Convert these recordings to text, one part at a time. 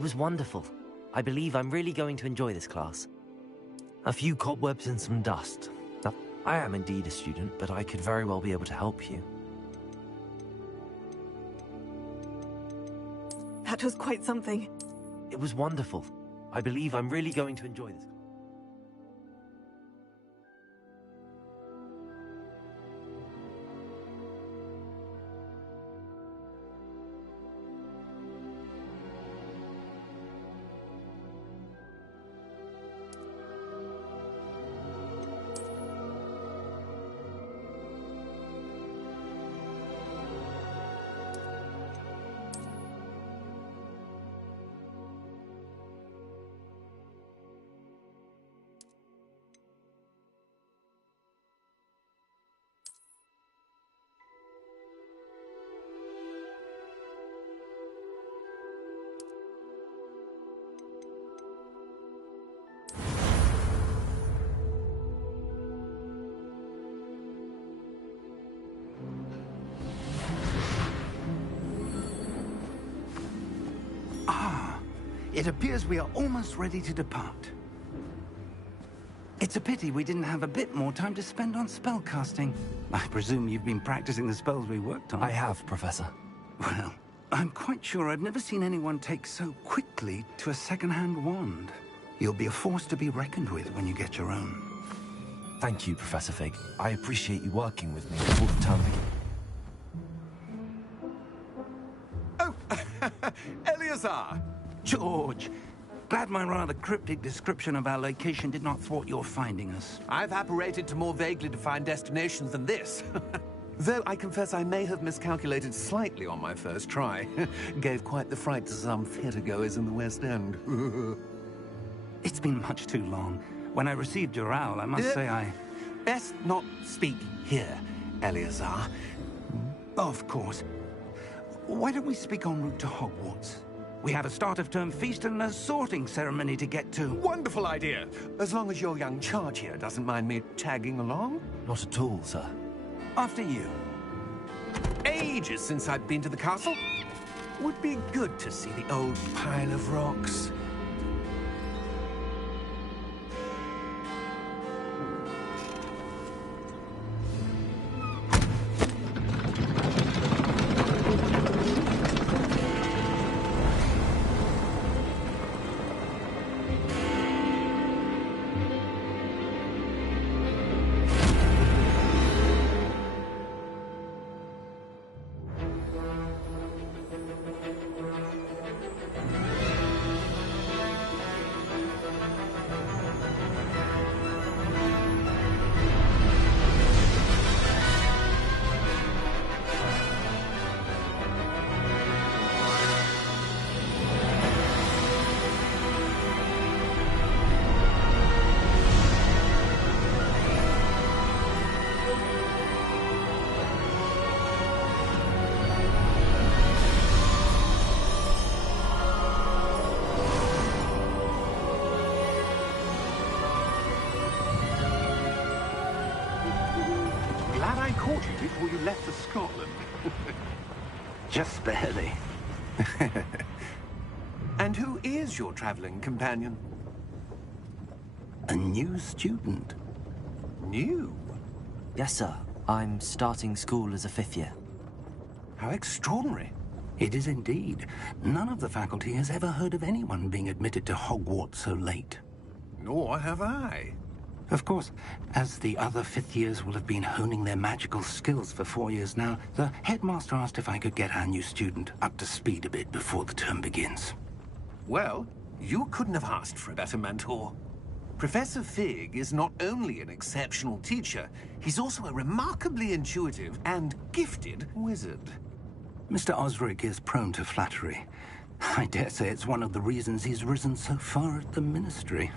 It was wonderful. I believe I'm really going to enjoy this class. A few cobwebs and some dust. Now, I am indeed a student, but I could very well be able to help you. That was quite something. It was wonderful. I believe I'm really going to enjoy this. It appears we are almost ready to depart. It's a pity we didn't have a bit more time to spend on spellcasting. I presume you've been practicing the spells we worked on. I have, Professor. Well, I'm quite sure I've never seen anyone take so quickly to a second-hand wand. You'll be a force to be reckoned with when you get your own. Thank you, Professor Fig. I appreciate you working with me before the term begins. Oh, Eleazar! George, glad my rather cryptic description of our location did not thwart your finding us. I've apparated to more vaguely defined destinations than this. Though I confess I may have miscalculated slightly on my first try. Gave quite the fright to some theatergoers in the West End. It's been much too long. When I received your owl, I must say I... Best not speak here, Eleazar. Of course. Why don't we speak en route to Hogwarts? We have a start-of-term feast and a sorting ceremony to get to. Wonderful idea! As long as your young charge here doesn't mind me tagging along. Not at all, sir. After you. Ages since I've been to the castle. Would be good to see the old pile of rocks. Caught you before you left for Scotland. Just barely. And who is your traveling companion? A new student. New? Yes, sir. I'm starting school as a 5th year. How extraordinary. It is indeed. None of the faculty has ever heard of anyone being admitted to Hogwarts so late. Nor have I. Of course, as the other 5th years will have been honing their magical skills for 4 years now, the headmaster asked if I could get our new student up to speed a bit before the term begins. Well, you couldn't have asked for a better mentor. Professor Fig is not only an exceptional teacher, he's also a remarkably intuitive and gifted wizard. Mr. Osric is prone to flattery. I dare say it's one of the reasons he's risen so far at the Ministry.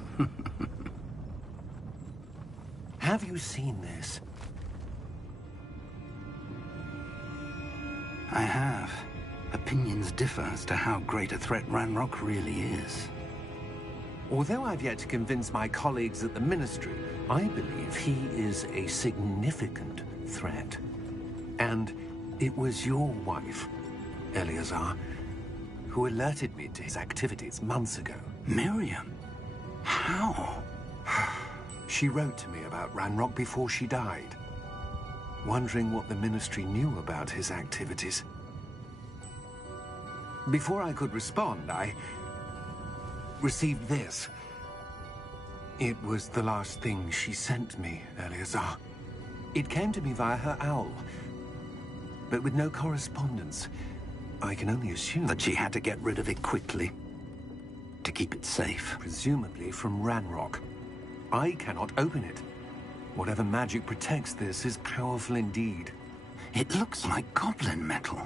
Have you seen this? I have. Opinions differ as to how great a threat Ranrock really is. Although I've yet to convince my colleagues at the Ministry, I believe he is a significant threat. And it was your wife, Eleazar, who alerted me to his activities months ago. Miriam? How? She wrote to me about Ranrock before she died, wondering what the Ministry knew about his activities. Before I could respond, I received this. It was the last thing she sent me, Eleazar. It came to me via her owl, but with no correspondence. I can only assume That she had to get rid of it quickly to keep it safe. presumably from Ranrock. I cannot open it. Whatever magic protects this is powerful indeed. It looks like goblin metal.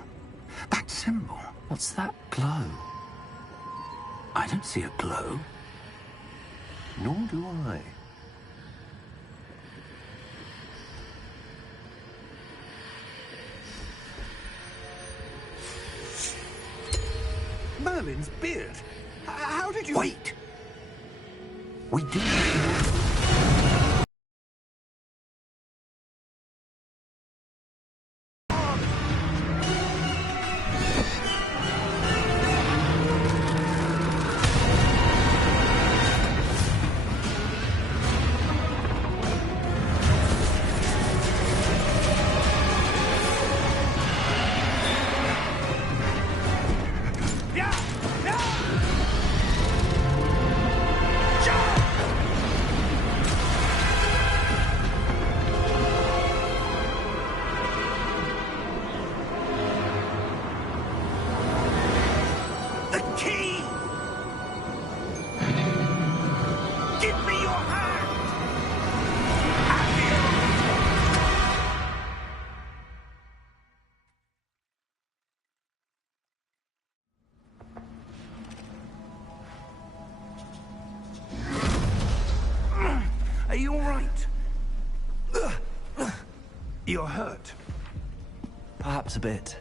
That symbol. What's that glow? I don't see a glow. Nor do I. Merlin's beard. How did you... Wait! We do. The key! Give me your hand! Are you all right? You're hurt. Perhaps a bit.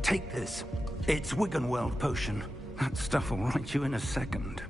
Take this. It's Wiggenweld potion. That stuff will right you in a second.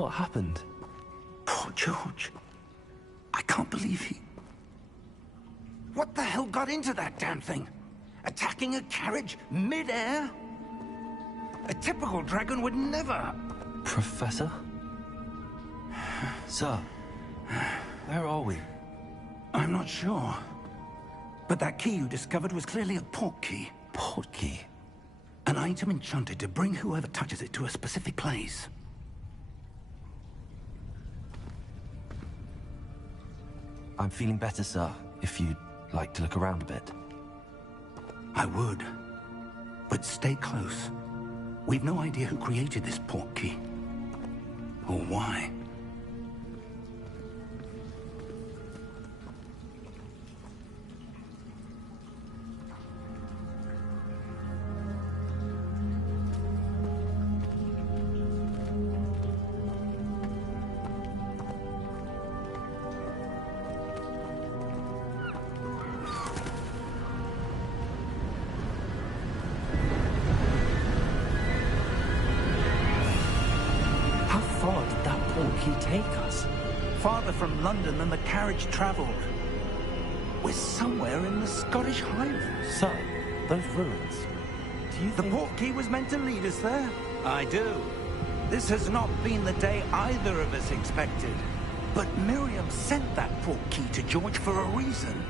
What happened? Poor George. I can't believe he... What the hell got into that damn thing? Attacking a carriage mid-air? A typical dragon would never... Professor? Sir, where are we? I'm not sure. But that key you discovered was clearly a port key. Port key? An item enchanted to bring whoever touches it to a specific place. I'm feeling better, sir, if you'd like to look around a bit. I would. But stay close. We've no idea who created this port key. Or why. Take us? Farther from London than the carriage traveled. We're somewhere in the Scottish Highlands. Sir, those ruins. Do you think... The port key was meant to lead us there? I do. This has not been the day either of us expected. But Miriam sent that port key to George for a reason.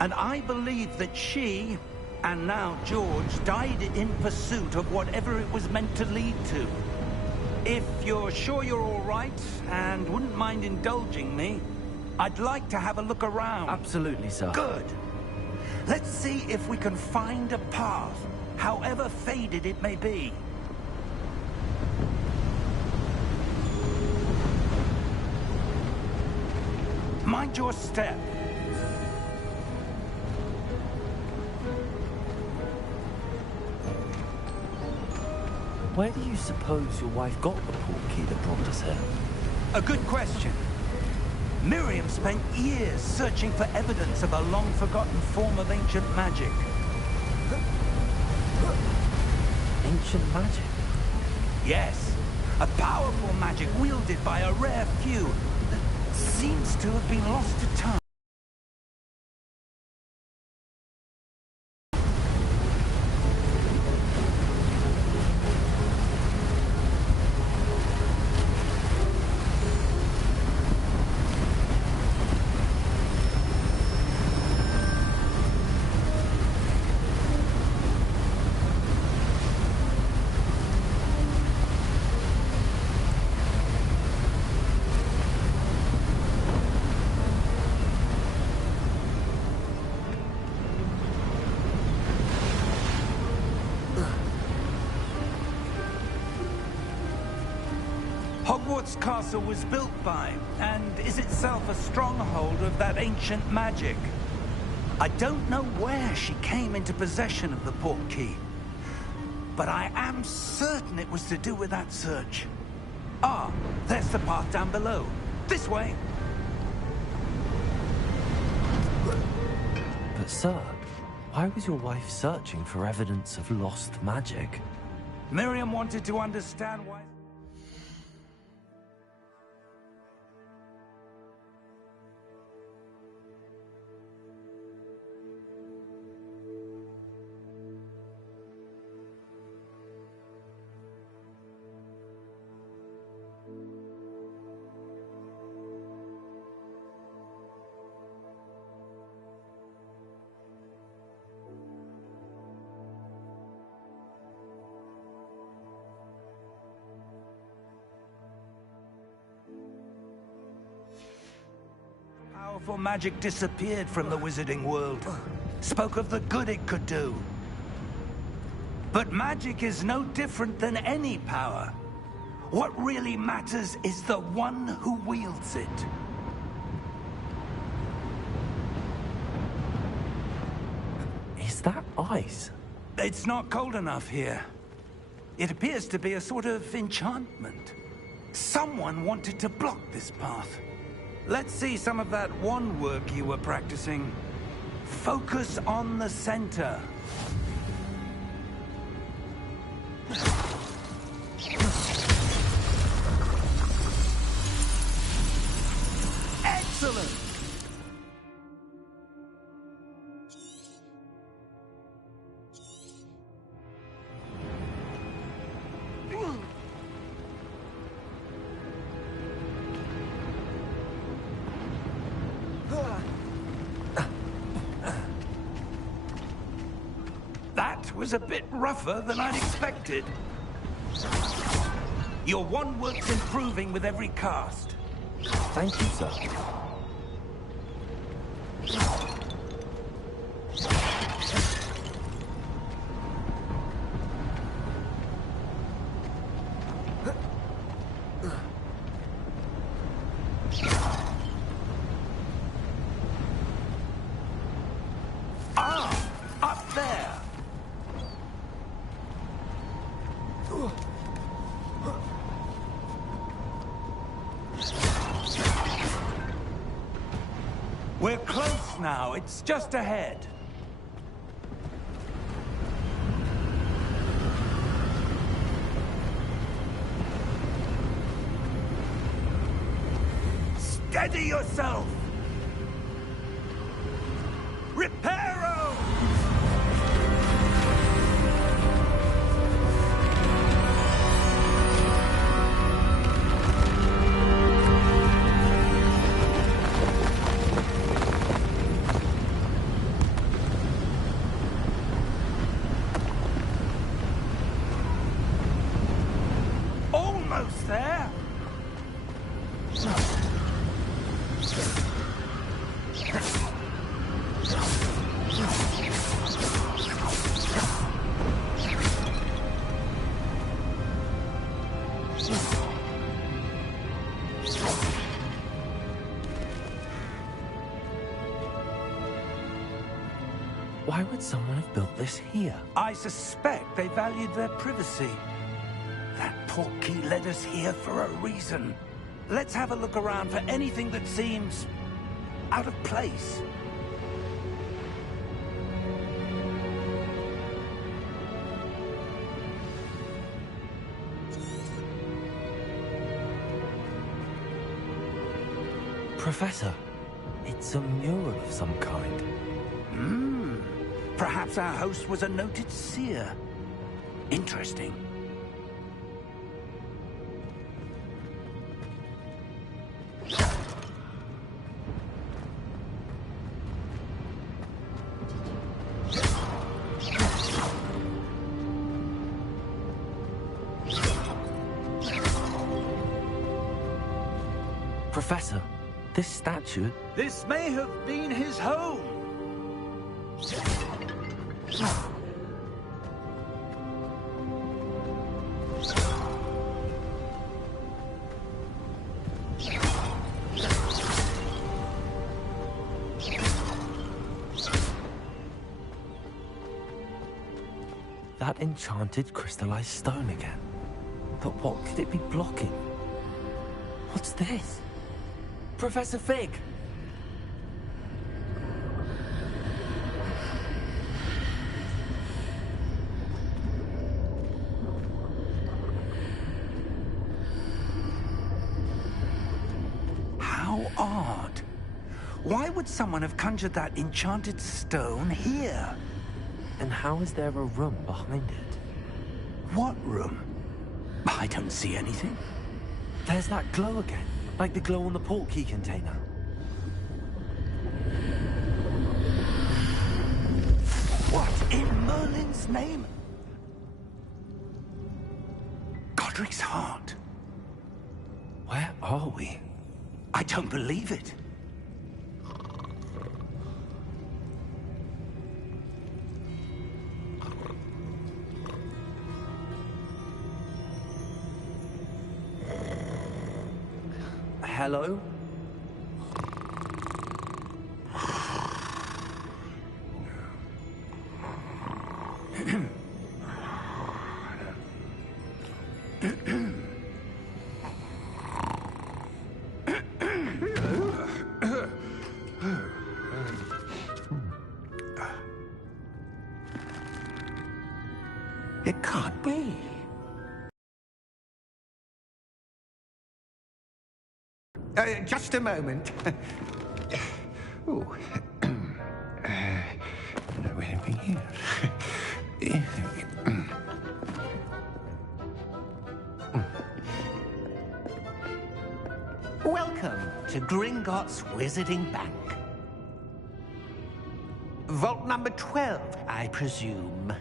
And I believe that she, and now George, died in pursuit of whatever it was meant to lead to. If you're sure you're all right, and wouldn't mind indulging me, I'd like to have a look around. Absolutely, sir. Good. Let's see if we can find a path, however faded it may be. Mind your step. Where do you suppose your wife got the port key that brought us here? A good question. Miriam spent years searching for evidence of a long-forgotten form of ancient magic. Ancient magic? Yes, a powerful magic wielded by a rare few that seems to have been lost to time. Hogwarts Castle was built by, and is itself a stronghold of that ancient magic. I don't know where she came into possession of the port key, but I am certain it was to do with that search. Ah, there's the path down below. This way. But sir, why was your wife searching for evidence of lost magic? Miriam wanted to understand why... Powerful magic disappeared from the wizarding world. Spoke of the good it could do. But magic is no different than any power. What really matters is the one who wields it. Is that ice? It's not cold enough here. It appears to be a sort of enchantment. Someone wanted to block this path. Let's see some of that wand work you were practicing. Focus on the center. was a bit rougher than I'd expected. Your wand work's improving with every cast. Thank you, sir. Up there! We're close now. It's just ahead. Steady yourself! Reparo! Almost there! Why would someone have built this here? I suspect they valued their privacy. That portkey led us here for a reason. Let's have a look around for anything that seems out of place. Professor, it's a mural of some kind. Perhaps our host was a noted seer. Interesting. Professor, this statue... This may have been his home. That enchanted crystallized stone again. But what could it be blocking? What's this? Professor Fig! How odd. Why would someone have conjured that enchanted stone here? And how is there a room behind it? What room? I don't see anything. There's that glow again, like the glow on the portkey container. What in Merlin's name? Godric's heart. Where are we? I don't believe it. Hello? It can't be. Just a moment. Oh. Anything here? Welcome to Gringotts Wizarding Bank. Vault number 12, I presume.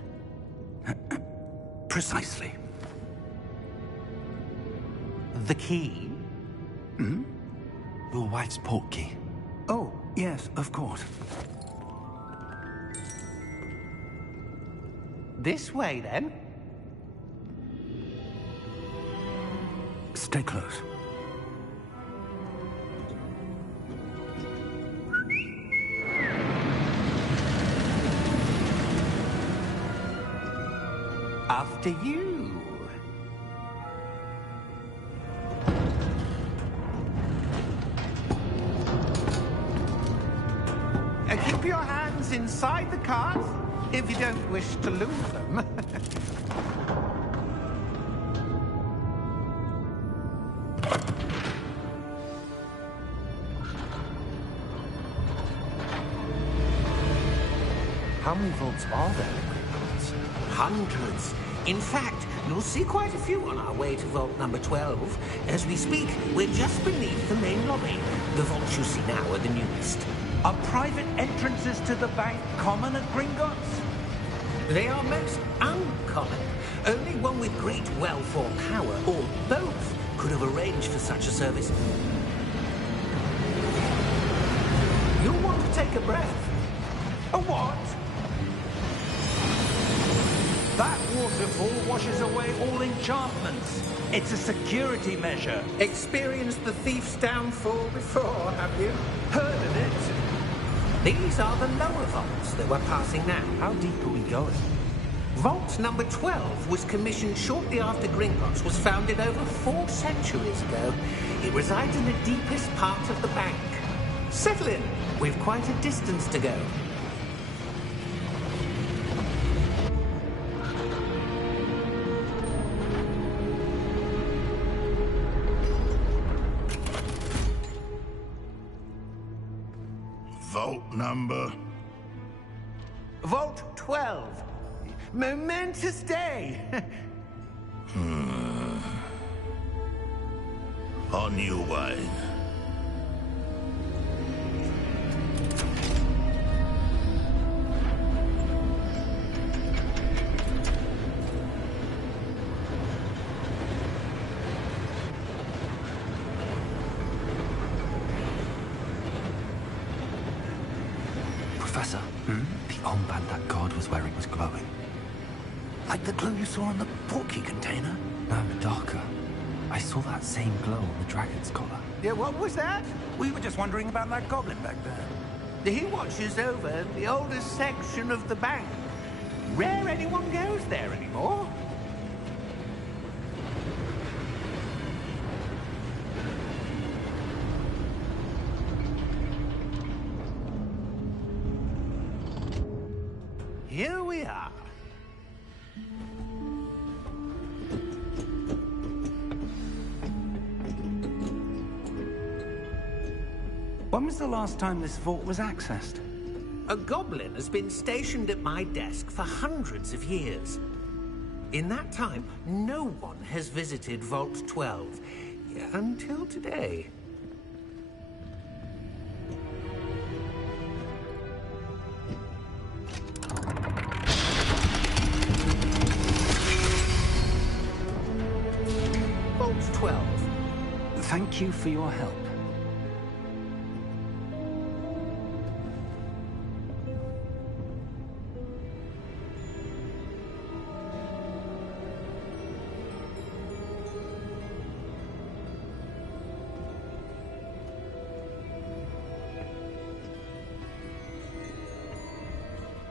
Precisely. The key? Your wife's portkey. Oh, yes, of course. This way, then. Stay close. After you. Keep your hands inside the cart if you don't wish to lose them. How many vaults are there in Hogwarts? Hundreds. In fact, you'll see quite a few on our way to vault number 12. As we speak, we're just beneath the main lobby. The vaults you see now are the newest. Are private entrances to the bank common at Gringotts? They are most uncommon. Only one with great wealth or power, or both, could have arranged for such a service. You'll want to take a breath. A what? That waterfall washes away all enchantments. It's a security measure. Experienced the thief's downfall before, have you? Heard of it? These are the lower vaults that we're passing now. How deep are we going? Vault number 12 was commissioned shortly after Gringotts was founded over 4 centuries ago. It resides in the deepest part of the bank. Settle in. We've quite a distance to go. Vault number? Vault 12. Momentous day. On your way. Professor, the armband that guard was wearing was glowing. Like the glow you saw on the portkey container? No, darker. I saw that same glow on the dragon's collar. Yeah, what was that? We were just wondering about that goblin back there. He watches over the oldest section of the bank. Rare anyone goes there anymore. Here we are. When was the last time this vault was accessed? A goblin has been stationed at my desk for hundreds of years. In that time, no one has visited Vault 12. Until today. Vault 12. Thank you for your help.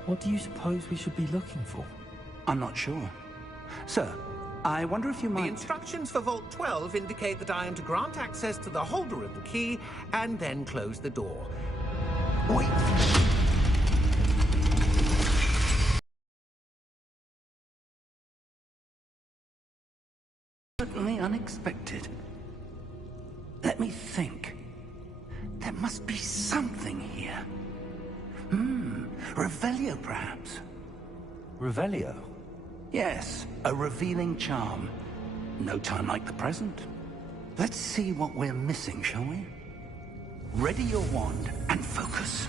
What do you suppose we should be looking for? I'm not sure. Sir, I wonder if you The might... instructions for Vault 12 indicate that I am to grant access to the holder of the key and then close the door. Wait. Certainly unexpected. Let me think. There must be something here. Revelio, perhaps. Revelio? Yes, a revealing charm. No time like the present. Let's see what we're missing, shall we? Ready your wand and focus.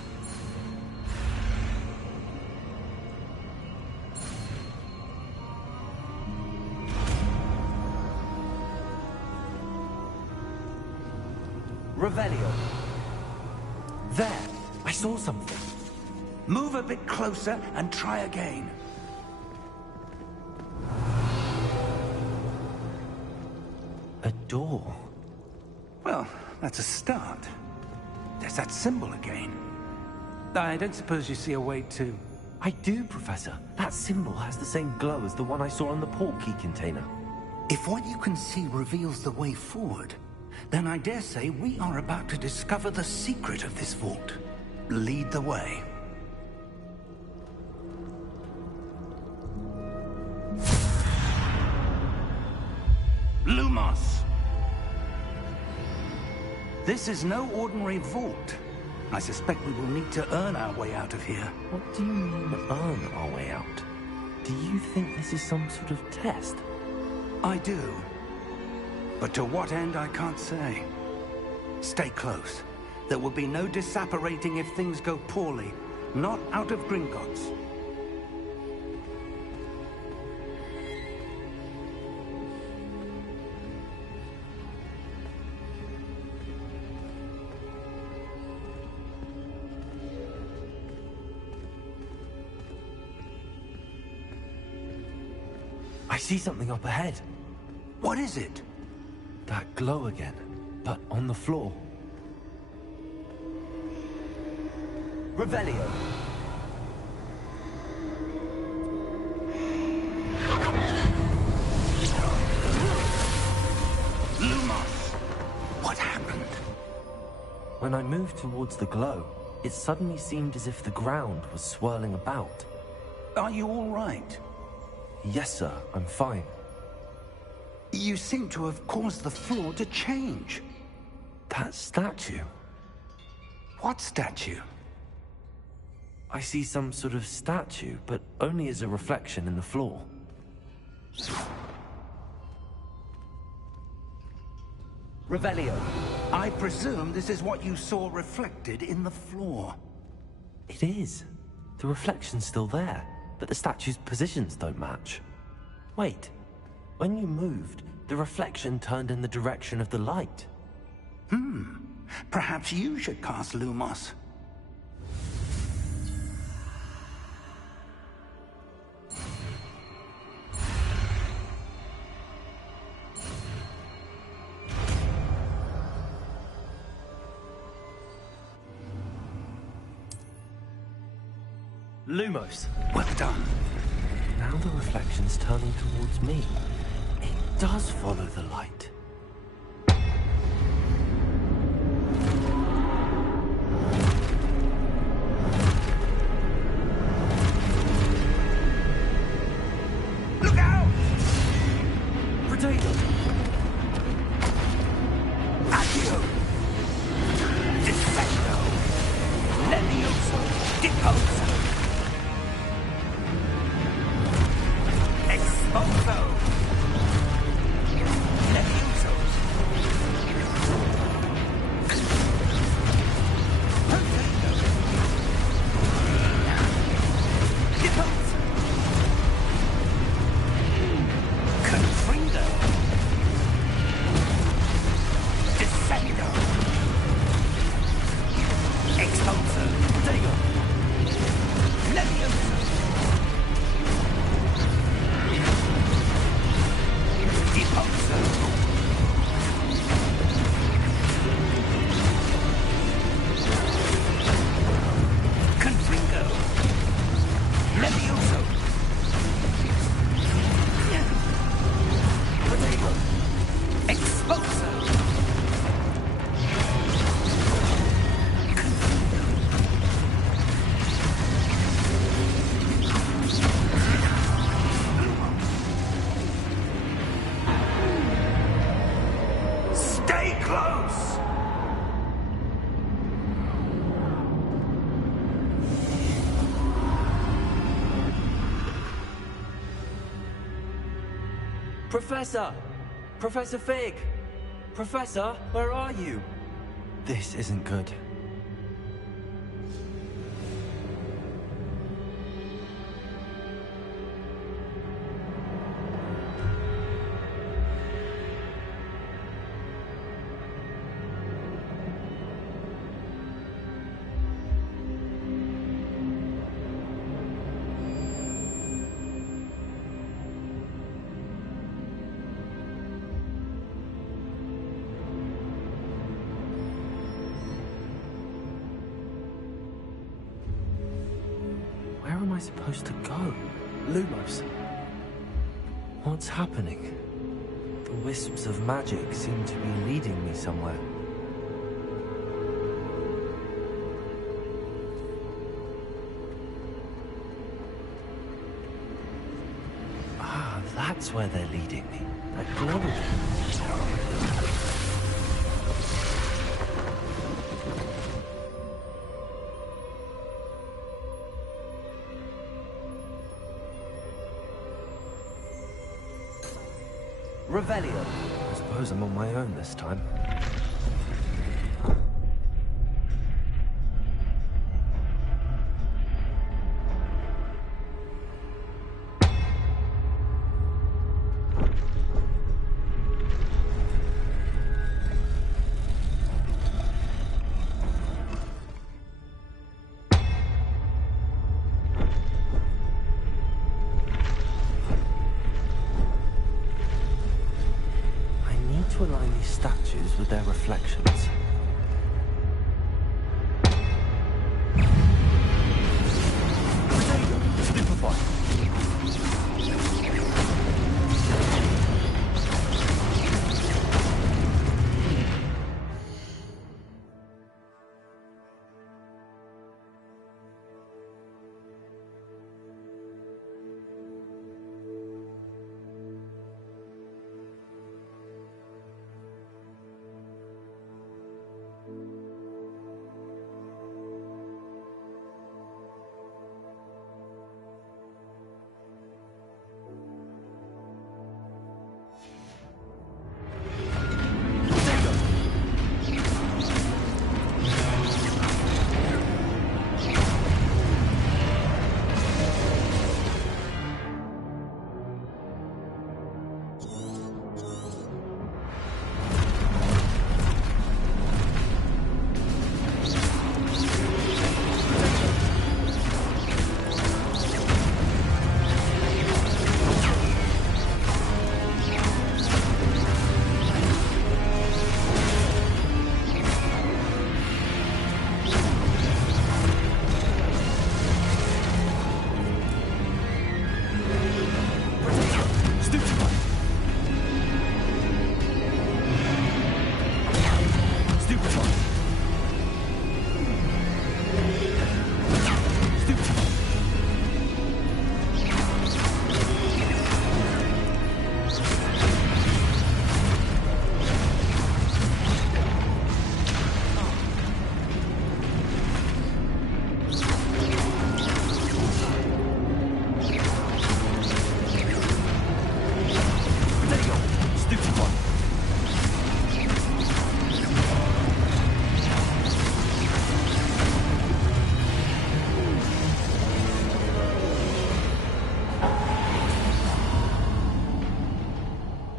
Revelio. There. I saw something. Move a bit closer and try again. A door. Well, that's a start. There's that symbol again. I don't suppose you see a way to... I do, Professor. That symbol has the same glow as the one I saw on the port key container. If what you can see reveals the way forward, then I dare say we are about to discover the secret of this vault. Lead the way. Lumos! This is no ordinary vault. I suspect we will need to earn our way out of here. What do you mean, earn our way out? Do you think this is some sort of test? I do. But to what end, I can't say. Stay close. There will be no disapparating if things go poorly. Not out of Gringotts. I see something up ahead. What is it? That glow again, but on the floor. Revelio. Lumos! What happened? When I moved towards the glow, it suddenly seemed as if the ground was swirling about. Are you all right? Yes, sir, I'm fine. You seem to have caused the floor to change. That statue. What statue? I see some sort of statue, but only as a reflection in the floor. Revelio, I presume this is what you saw reflected in the floor. It is. The reflection's still there, but the statue's positions don't match. Wait, when you moved, the reflection turned in the direction of the light. Perhaps you should cast Lumos. Lumos! Well done. Now the reflection's turning towards me. It does follow the light. Look out! Potato! Accio! Defendo! Levioso! Deposo! Exposo! Levioso! Potato! Deposo! Confrido! Defendo! Exposo! Potato! Levioso! Deposo! Confringo! Levioso! Potato! Exposo! Stay close! Professor! Professor Fig! Professor, where are you? This isn't good. supposed to go? Lumos. What's happening? The wisps of magic seem to be leading me somewhere. Ah, that's where they're leading me. That glow. Revelio. I suppose I'm on my own this time. To align these statues with their reflections.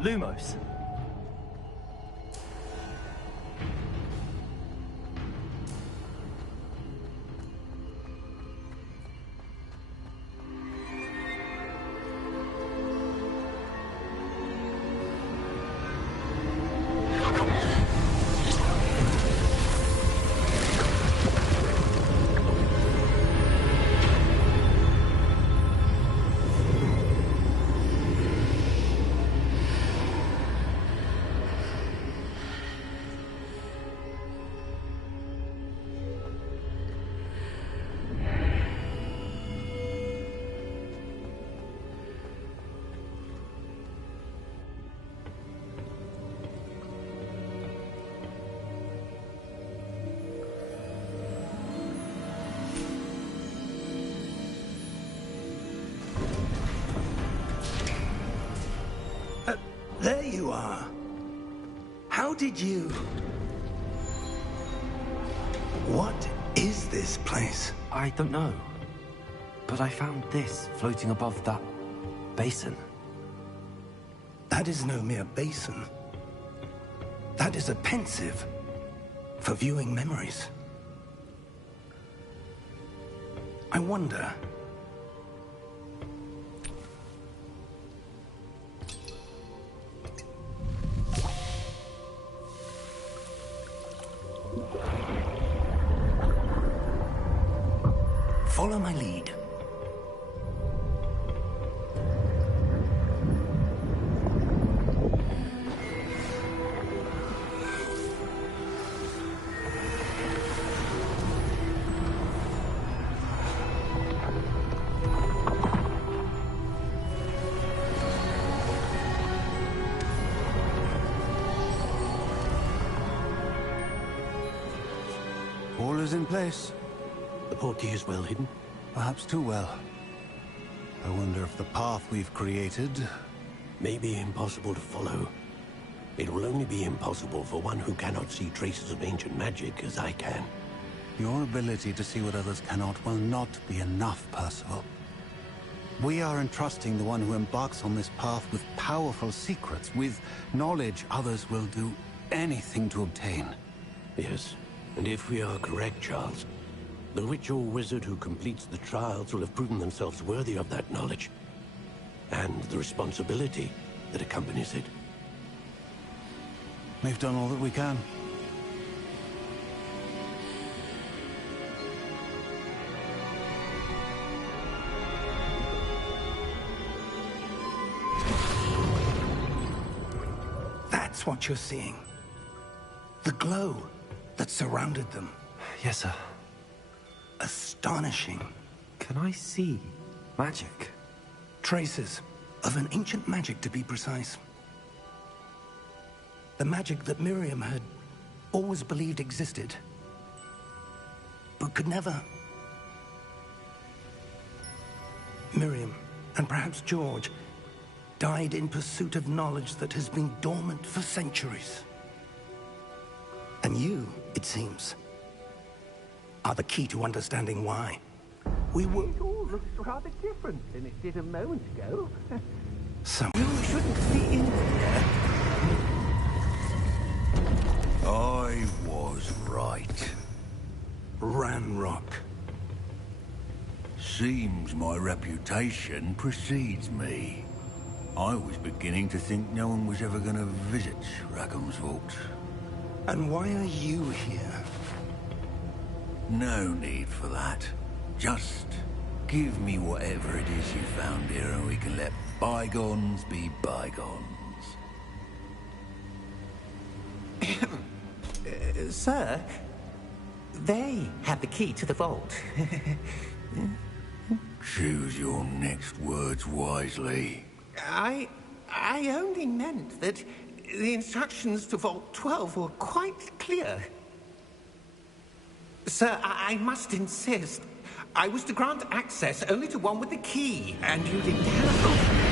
Lumos. There you are. How did you... What is this place? I don't know. But I found this floating above that basin. That is no mere basin. That is a pensive for viewing memories. I wonder... Follow my lead. is in place. The portkey is well hidden. Perhaps too well. I wonder if the path we've created... May be impossible to follow. It will only be impossible for one who cannot see traces of ancient magic as I can. Your ability to see what others cannot will not be enough, Percival. We are entrusting the one who embarks on this path with powerful secrets, with knowledge others will do anything to obtain. Yes, and if we are correct, Charles, the witch or wizard who completes the trials will have proven themselves worthy of that knowledge, and the responsibility that accompanies it. We've done all that we can. That's what you're seeing. The glow that surrounded them. Yes, sir. Astonishing. Can I see magic? Traces of an ancient magic, to be precise. The magic that Miriam had always believed existed, but could never. Miriam, and perhaps George, died in pursuit of knowledge that has been dormant for centuries. And you, it seems, are the key to understanding why. We will. It all looks rather different than it did a moment ago. So You shouldn't be in here. I was right. Ranrock. Seems my reputation precedes me. I was beginning to think no one was ever going to visit Rackham's Vault. And why are you here? No need for that. Just give me whatever it is you found here and we can let bygones be bygones. Sir, they have the key to the vault. Choose your next words wisely. I only meant that the instructions to Vault 12 were quite clear. Sir, I must insist. I was to grant access only to one with the key, and you didn't have.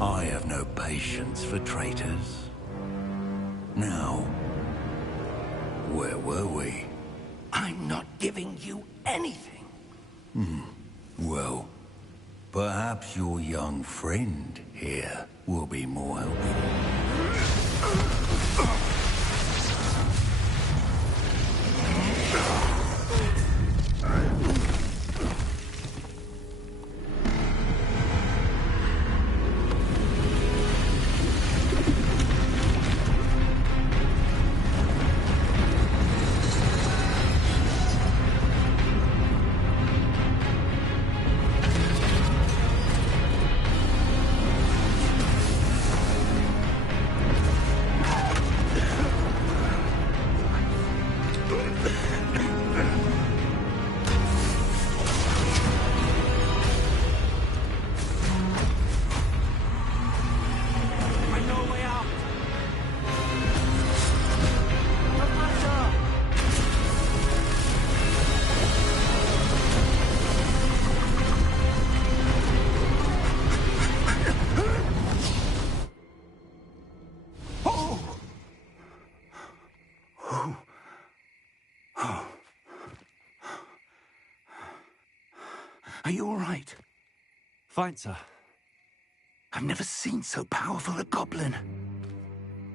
I have no patience for traitors. Now, where were we? I'm not giving you anything. Well, perhaps your young friend here will be more helpful. Are you all right? Fine, sir. I've never seen so powerful a goblin.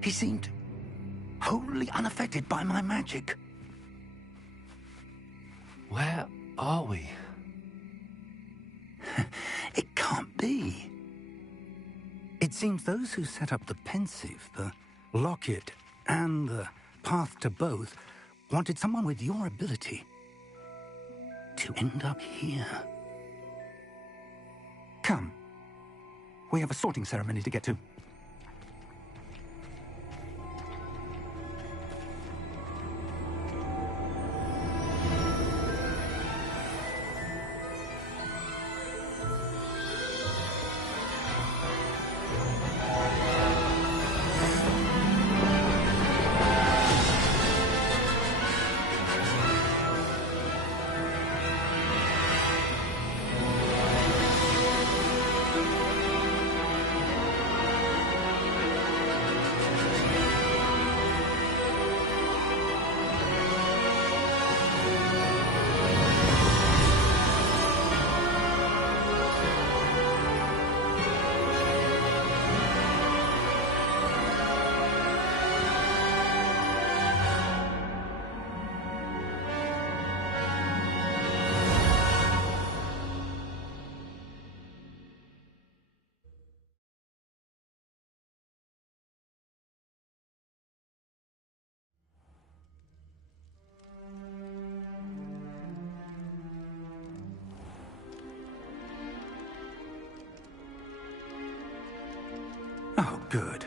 He seemed wholly unaffected by my magic. Where are we? It can't be. It seems those who set up the pensive, the locket, and the path to both wanted someone with your ability to end up here. Come. We have a sorting ceremony to get to. Good.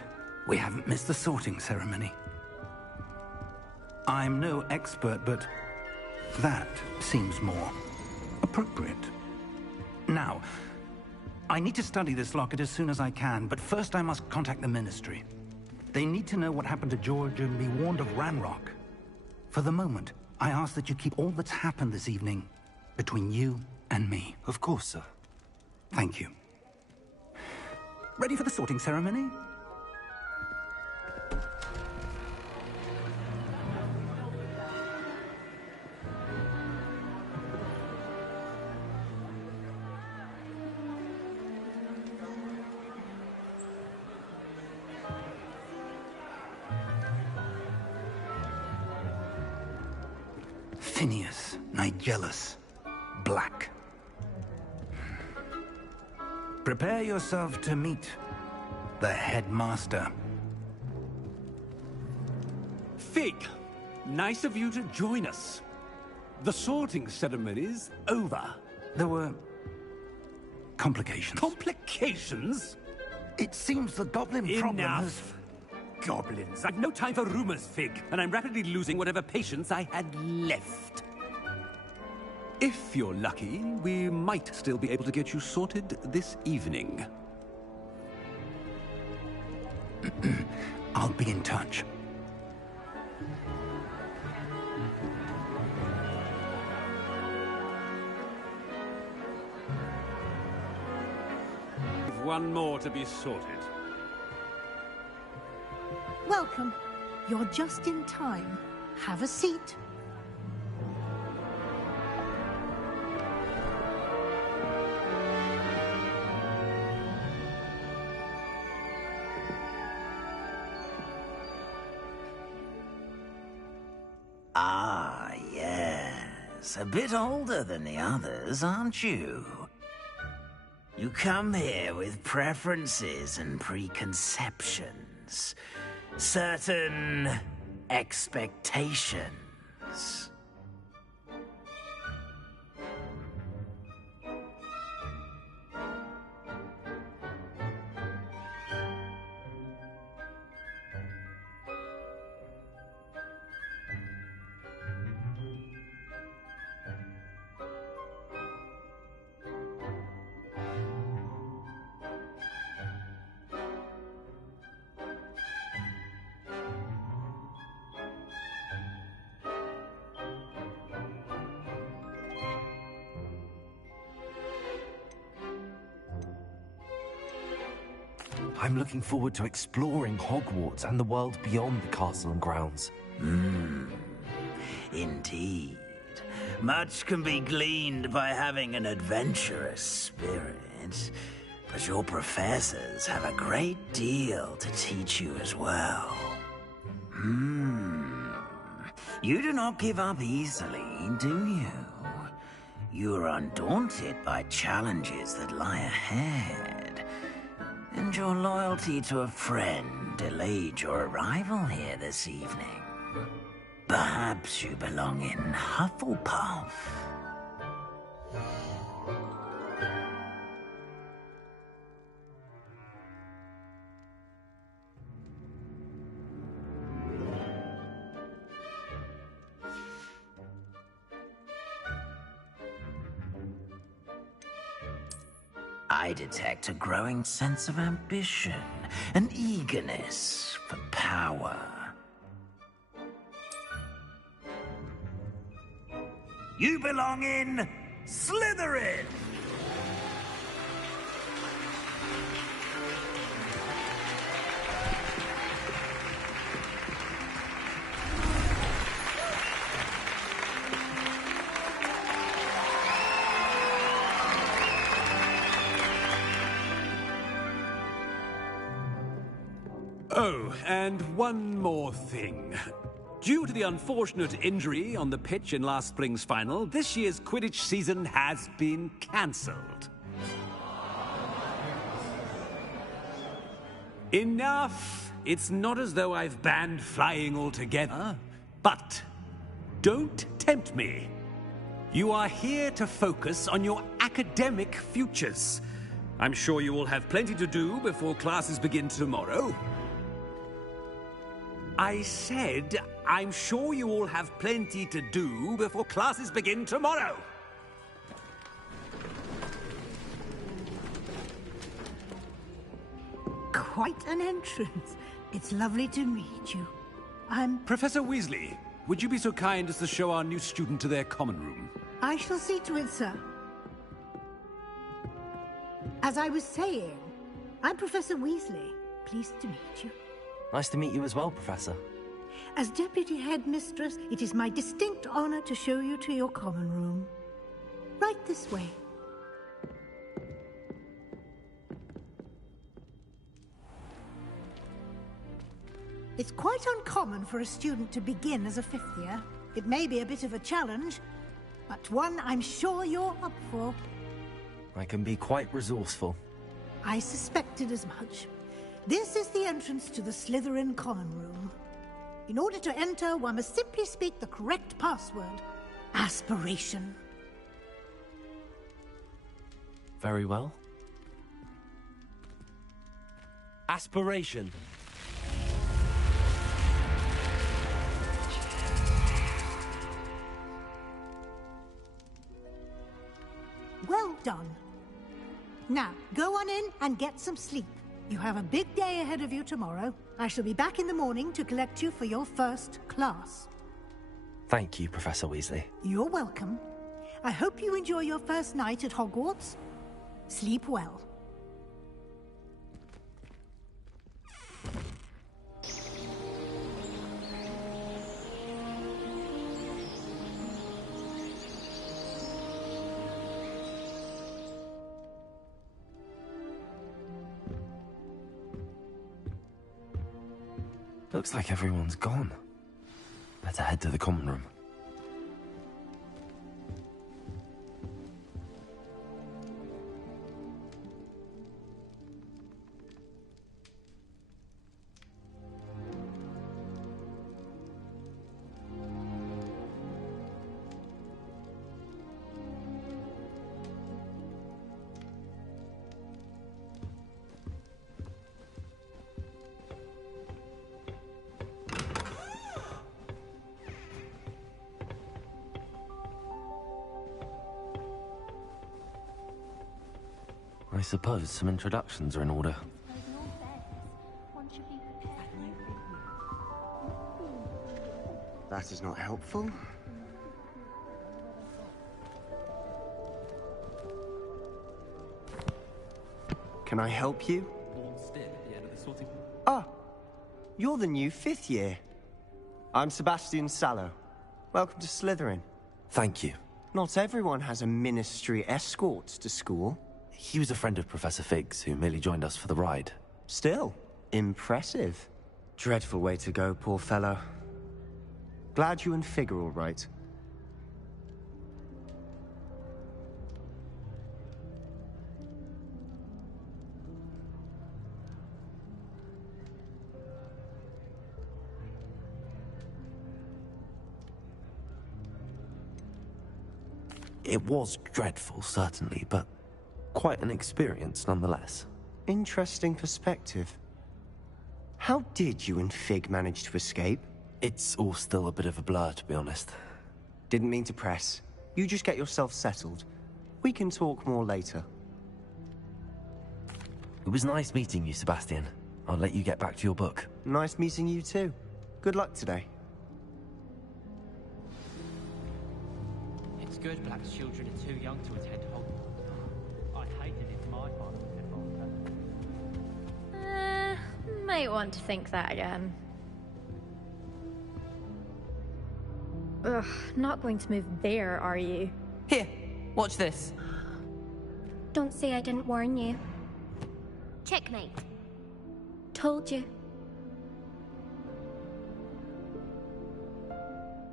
We haven't missed the sorting ceremony. I'm no expert, but that seems more appropriate. Now, I need to study this locket as soon as I can, but first I must contact the Ministry. They need to know what happened to George and be warned of Ranrock. For the moment, I ask that you keep all that's happened this evening between you and me. Of course, sir. Thank you. Ready for the sorting ceremony? Phineas, Nigellus, Black. Prepare yourself to meet the headmaster. Fig, nice of you to join us. The sorting ceremony's over. There were complications. Complications? It seems the goblin problem has... Enough. Goblins. I've no time for rumors, Fig, and I'm rapidly losing whatever patience I had left. If you're lucky, we might still be able to get you sorted this evening. I'll be in touch. One more to be sorted. Welcome. You're just in time. Have a seat. Ah, yes. A bit older than the others, aren't you? You come here with preferences and preconceptions. Certain expectations. I'm looking forward to exploring Hogwarts and the world beyond the castle and grounds. Indeed. Much can be gleaned by having an adventurous spirit, but your professors have a great deal to teach you as well. You do not give up easily, do you? You are undaunted by challenges that lie ahead. And your loyalty to a friend delayed your arrival here this evening. Perhaps you belong in Hufflepuff. I detect a growing sense of ambition, an eagerness for power. You belong in Slytherin! Oh, and one more thing. Due to the unfortunate injury on the pitch in last spring's final, this year's Quidditch season has been cancelled. Enough! It's not as though I've banned flying altogether. But don't tempt me. You are here to focus on your academic futures. I'm sure you all have plenty to do before classes begin tomorrow. I said, I'm sure you all have plenty to do before classes begin tomorrow. Quite an entrance. It's lovely to meet you. I'm... Professor Weasley, would you be so kind as to show our new student to their common room? I shall see to it, sir. As I was saying, I'm Professor Weasley. Pleased to meet you. Nice to meet you as well, Professor. As Deputy Headmistress, it is my distinct honor to show you to your common room. Right this way. It's quite uncommon for a student to begin as a fifth year. It may be a bit of a challenge, but one I'm sure you're up for. I can be quite resourceful. I suspected as much. This is the entrance to the Slytherin common room. In order to enter, one must simply speak the correct password. Aspiration. Very well. Aspiration. Well done. Now, go on in and get some sleep. You have a big day ahead of you tomorrow. I shall be back in the morning to collect you for your first class. Thank you, Professor Weasley. You're welcome. I hope you enjoy your first night at Hogwarts. Sleep well. Looks like everyone's gone. Better head to the common room. I suppose some introductions are in order. That is not helpful. Can I help you? Ah, you're the new fifth year. I'm Sebastian Sallow. Welcome to Slytherin. Thank you. Not everyone has a ministry escort to school. He was a friend of Professor Fig's who merely joined us for the ride. Still, impressive. Dreadful way to go, poor fellow. Glad you and Fig are all right. It was dreadful, certainly, but quite an experience nonetheless. Interesting perspective. How did you and Fig manage to escape? It's all still a bit of a blur, to be honest. Didn't mean to press. You just get yourself settled. We can talk more later. It was nice meeting you, Sebastian. I'll let you get back to your book. Nice meeting you too. Good luck today. It's good black children are too young to attend Hogwarts. I hated it my father was involved. Might want to think that again. Ugh, not going to move there, are you? Here, watch this. Don't say I didn't warn you. Checkmate. Told you.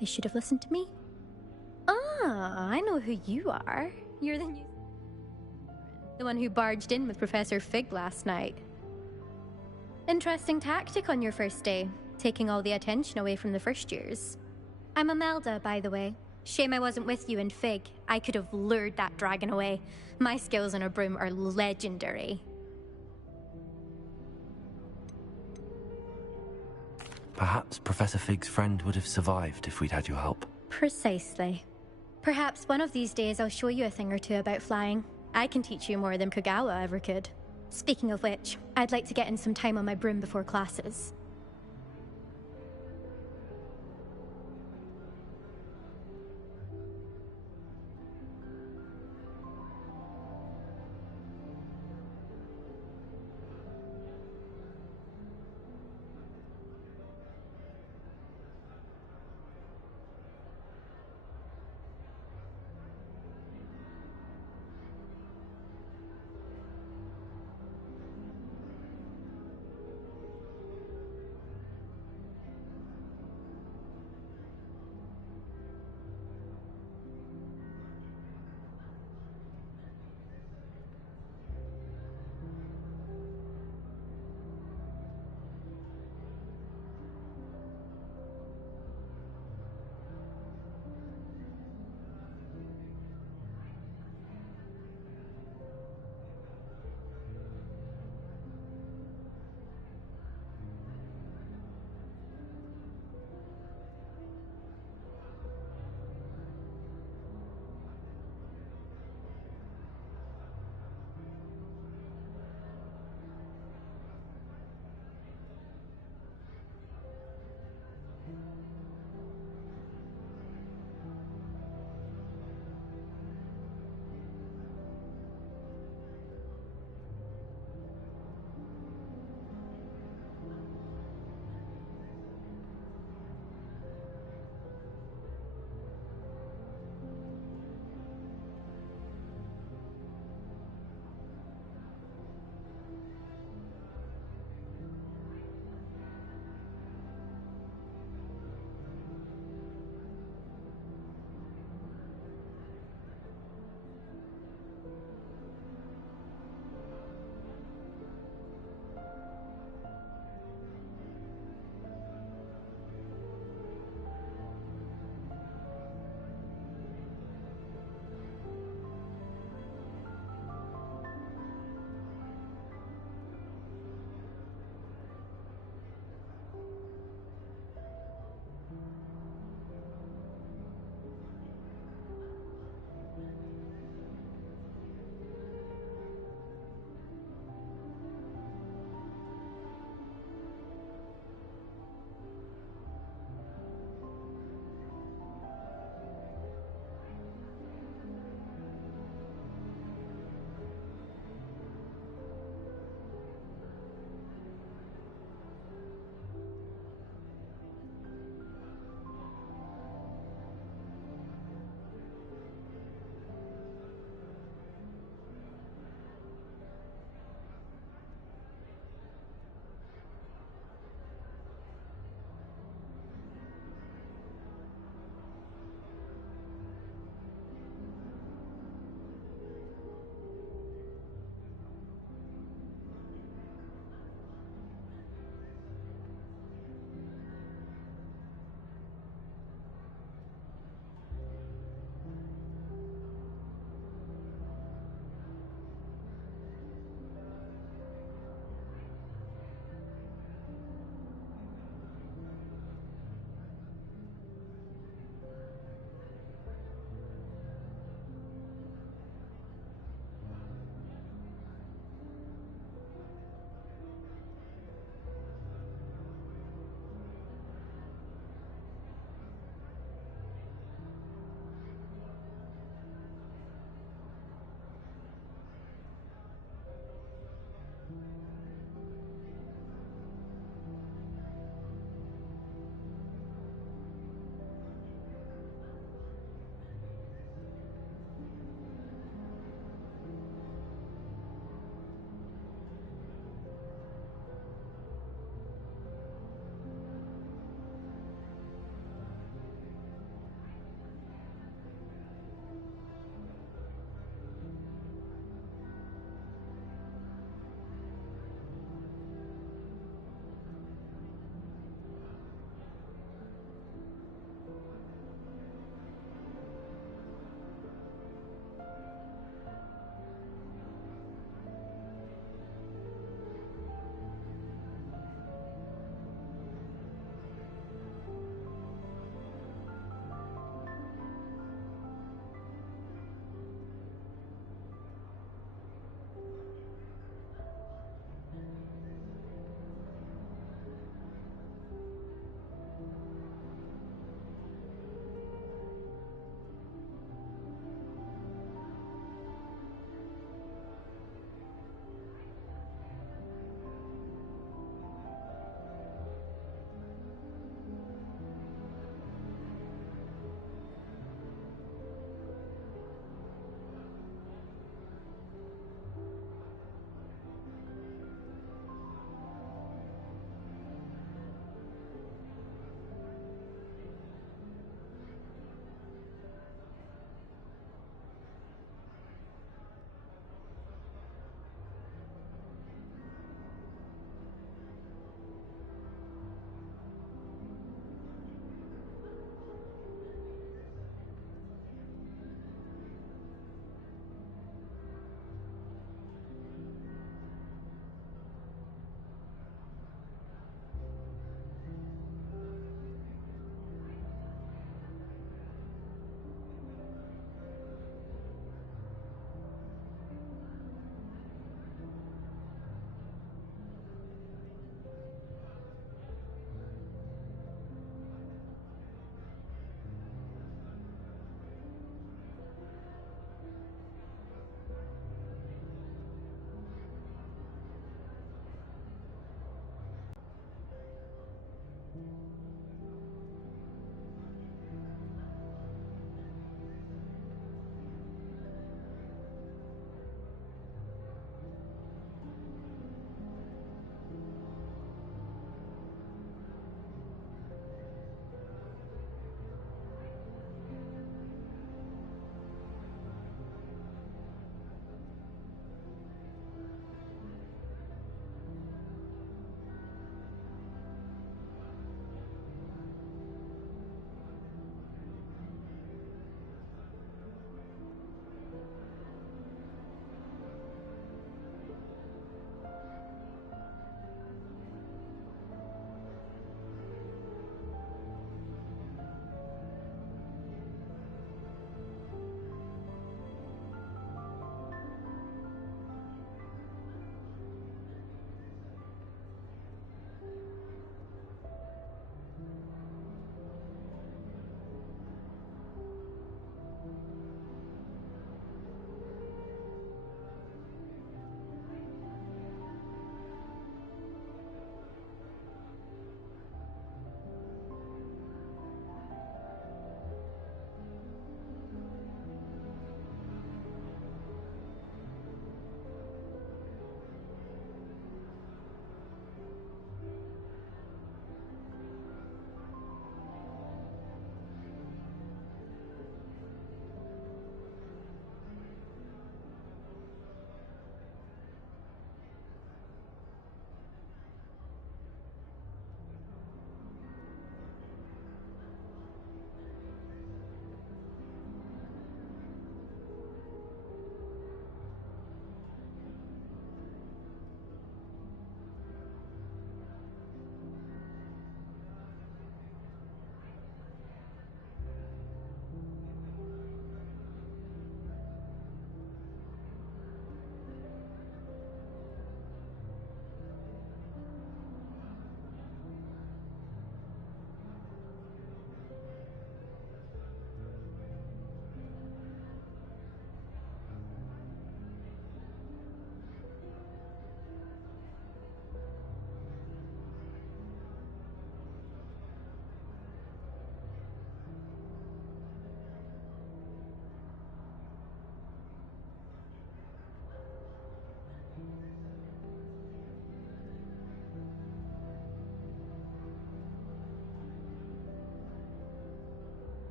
They should have listened to me. Ah, I know who you are. You're the one who barged in with Professor Fig last night. Interesting tactic on your first day, taking all the attention away from the first years. I'm Imelda, by the way. Shame I wasn't with you and Fig. I could have lured that dragon away. My skills on a broom are legendary. Perhaps Professor Fig's friend would have survived if we'd had your help. Precisely. Perhaps one of these days I'll show you a thing or two about flying. I can teach you more than Kogawa ever could. Speaking of which, I'd like to get in some time on my broom before classes.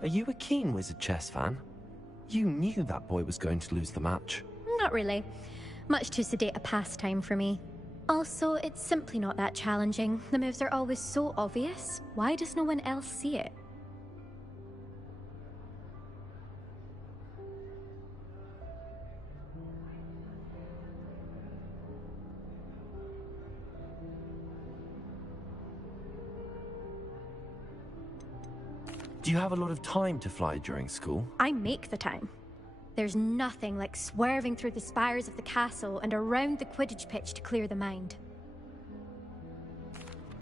Are you a keen Wizard chess fan? You knew that boy was going to lose the match. Not really. Much too sedate a pastime for me. Also, it's simply not that challenging. The moves are always so obvious. Why does no one else see it? Do you have a lot of time to fly during school? I make the time. There's nothing like swerving through the spires of the castle and around the Quidditch pitch to clear the mind.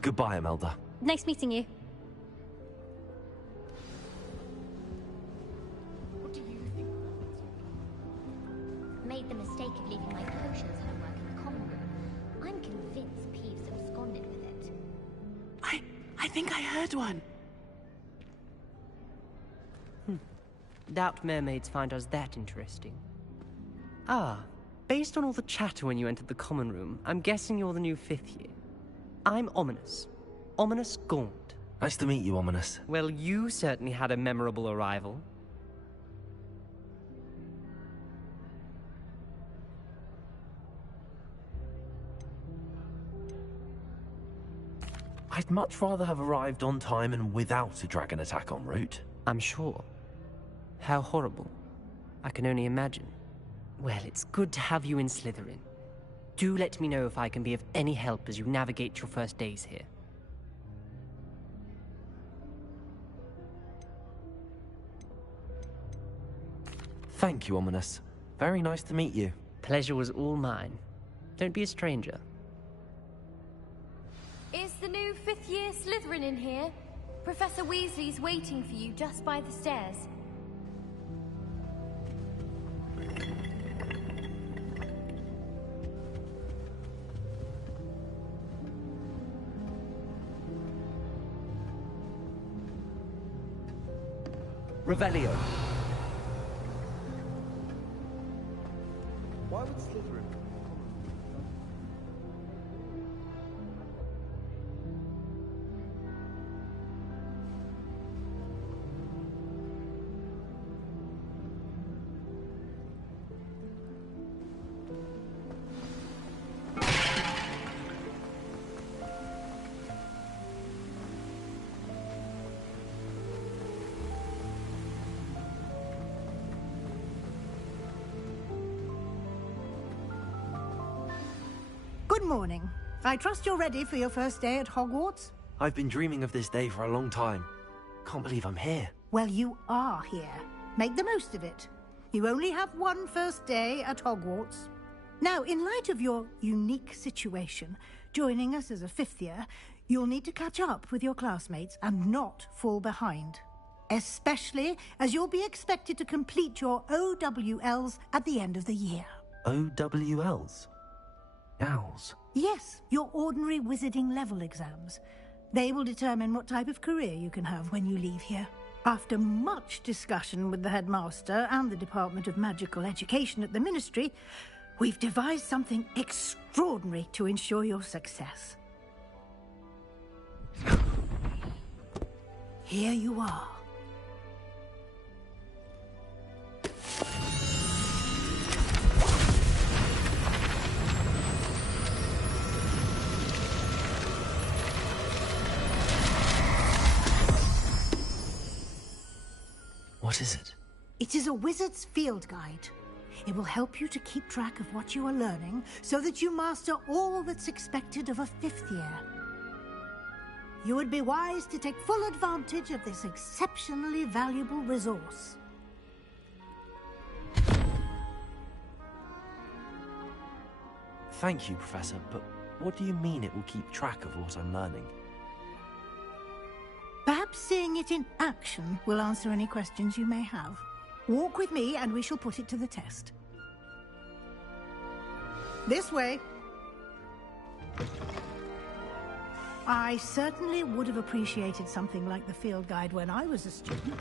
Goodbye, Imelda. Nice meeting you. What do you think? Made the mistake of leaving my potions homework in the common room. I'm convinced Peeves absconded with it. I think I heard one. Doubt mermaids find us that interesting. Ah, based on all the chatter when you entered the common room, I'm guessing you're the new 5th year. I'm Ominous. Ominous Gaunt. Nice to meet you, Ominous. Well, you certainly had a memorable arrival. I'd much rather have arrived on time and without a dragon attack en route. I'm sure. How horrible. I can only imagine. Well, it's good to have you in Slytherin. Do let me know if I can be of any help as you navigate your first days here. Thank you, Ominous. Very nice to meet you. Pleasure was all mine. Don't be a stranger. Is the new 5th year Slytherin in here? Professor Weasley's waiting for you just by the stairs. Revelio. Why would Slytherin? Good morning. I trust you're ready for your first day at Hogwarts? I've been dreaming of this day for a long time. Can't believe I'm here. Well, you are here. Make the most of it. You only have one first day at Hogwarts. Now, in light of your unique situation, joining us as a 5th year, you'll need to catch up with your classmates and not fall behind. Especially as you'll be expected to complete your OWLs at the end of the year. OWLs? Owls? Yes, your ordinary wizarding level exams. They will determine what type of career you can have when you leave here. After much discussion with the headmaster and the Department of Magical Education at the Ministry, we've devised something extraordinary to ensure your success. Here you are. What is it? It is a wizard's field guide. It will help you to keep track of what you are learning so that you master all that's expected of a 5th year. You would be wise to take full advantage of this exceptionally valuable resource. Thank you, Professor, but what do you mean it will keep track of what I'm learning? Perhaps seeing it in action will answer any questions you may have. Walk with me and we shall put it to the test. This way. I certainly would have appreciated something like the field guide when I was a student.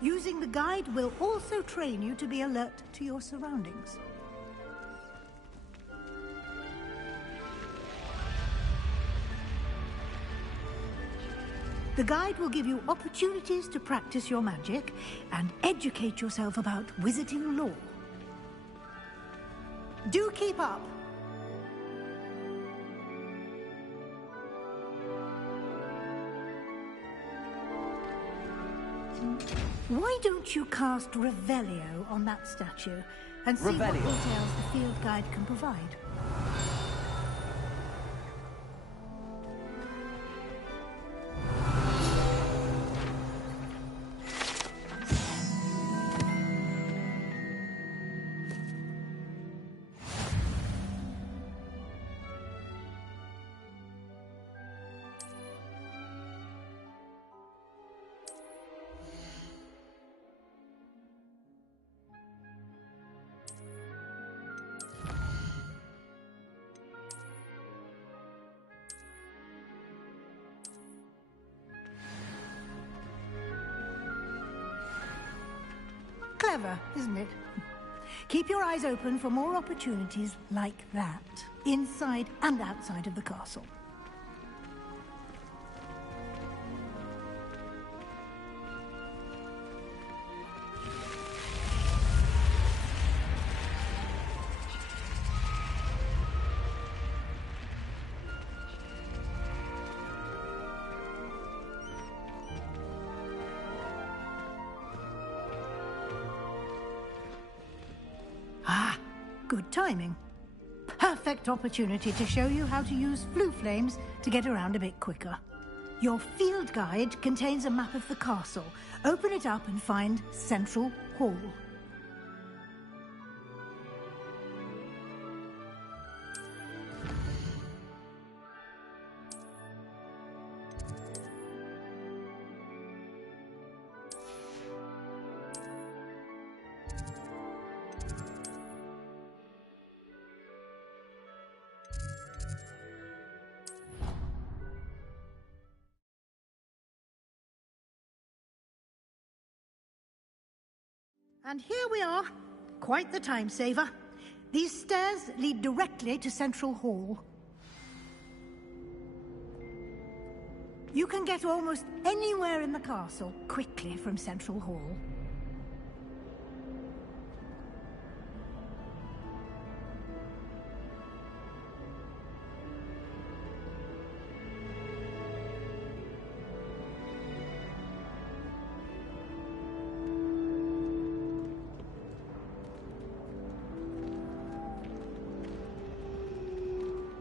Using the guide will also train you to be alert to your surroundings. The guide will give you opportunities to practice your magic and educate yourself about wizarding lore. Do keep up! Why don't you cast Revelio on that statue and see what details the field guide can provide? Clever, isn't it? Keep your eyes open for more opportunities like that, inside and outside of the castle. Good timing. Perfect opportunity to show you how to use flue flames to get around a bit quicker. Your field guide contains a map of the castle. Open it up and find Central Hall. And here we are. Quite the time saver. These stairs lead directly to Central Hall. You can get almost anywhere in the castle quickly from Central Hall.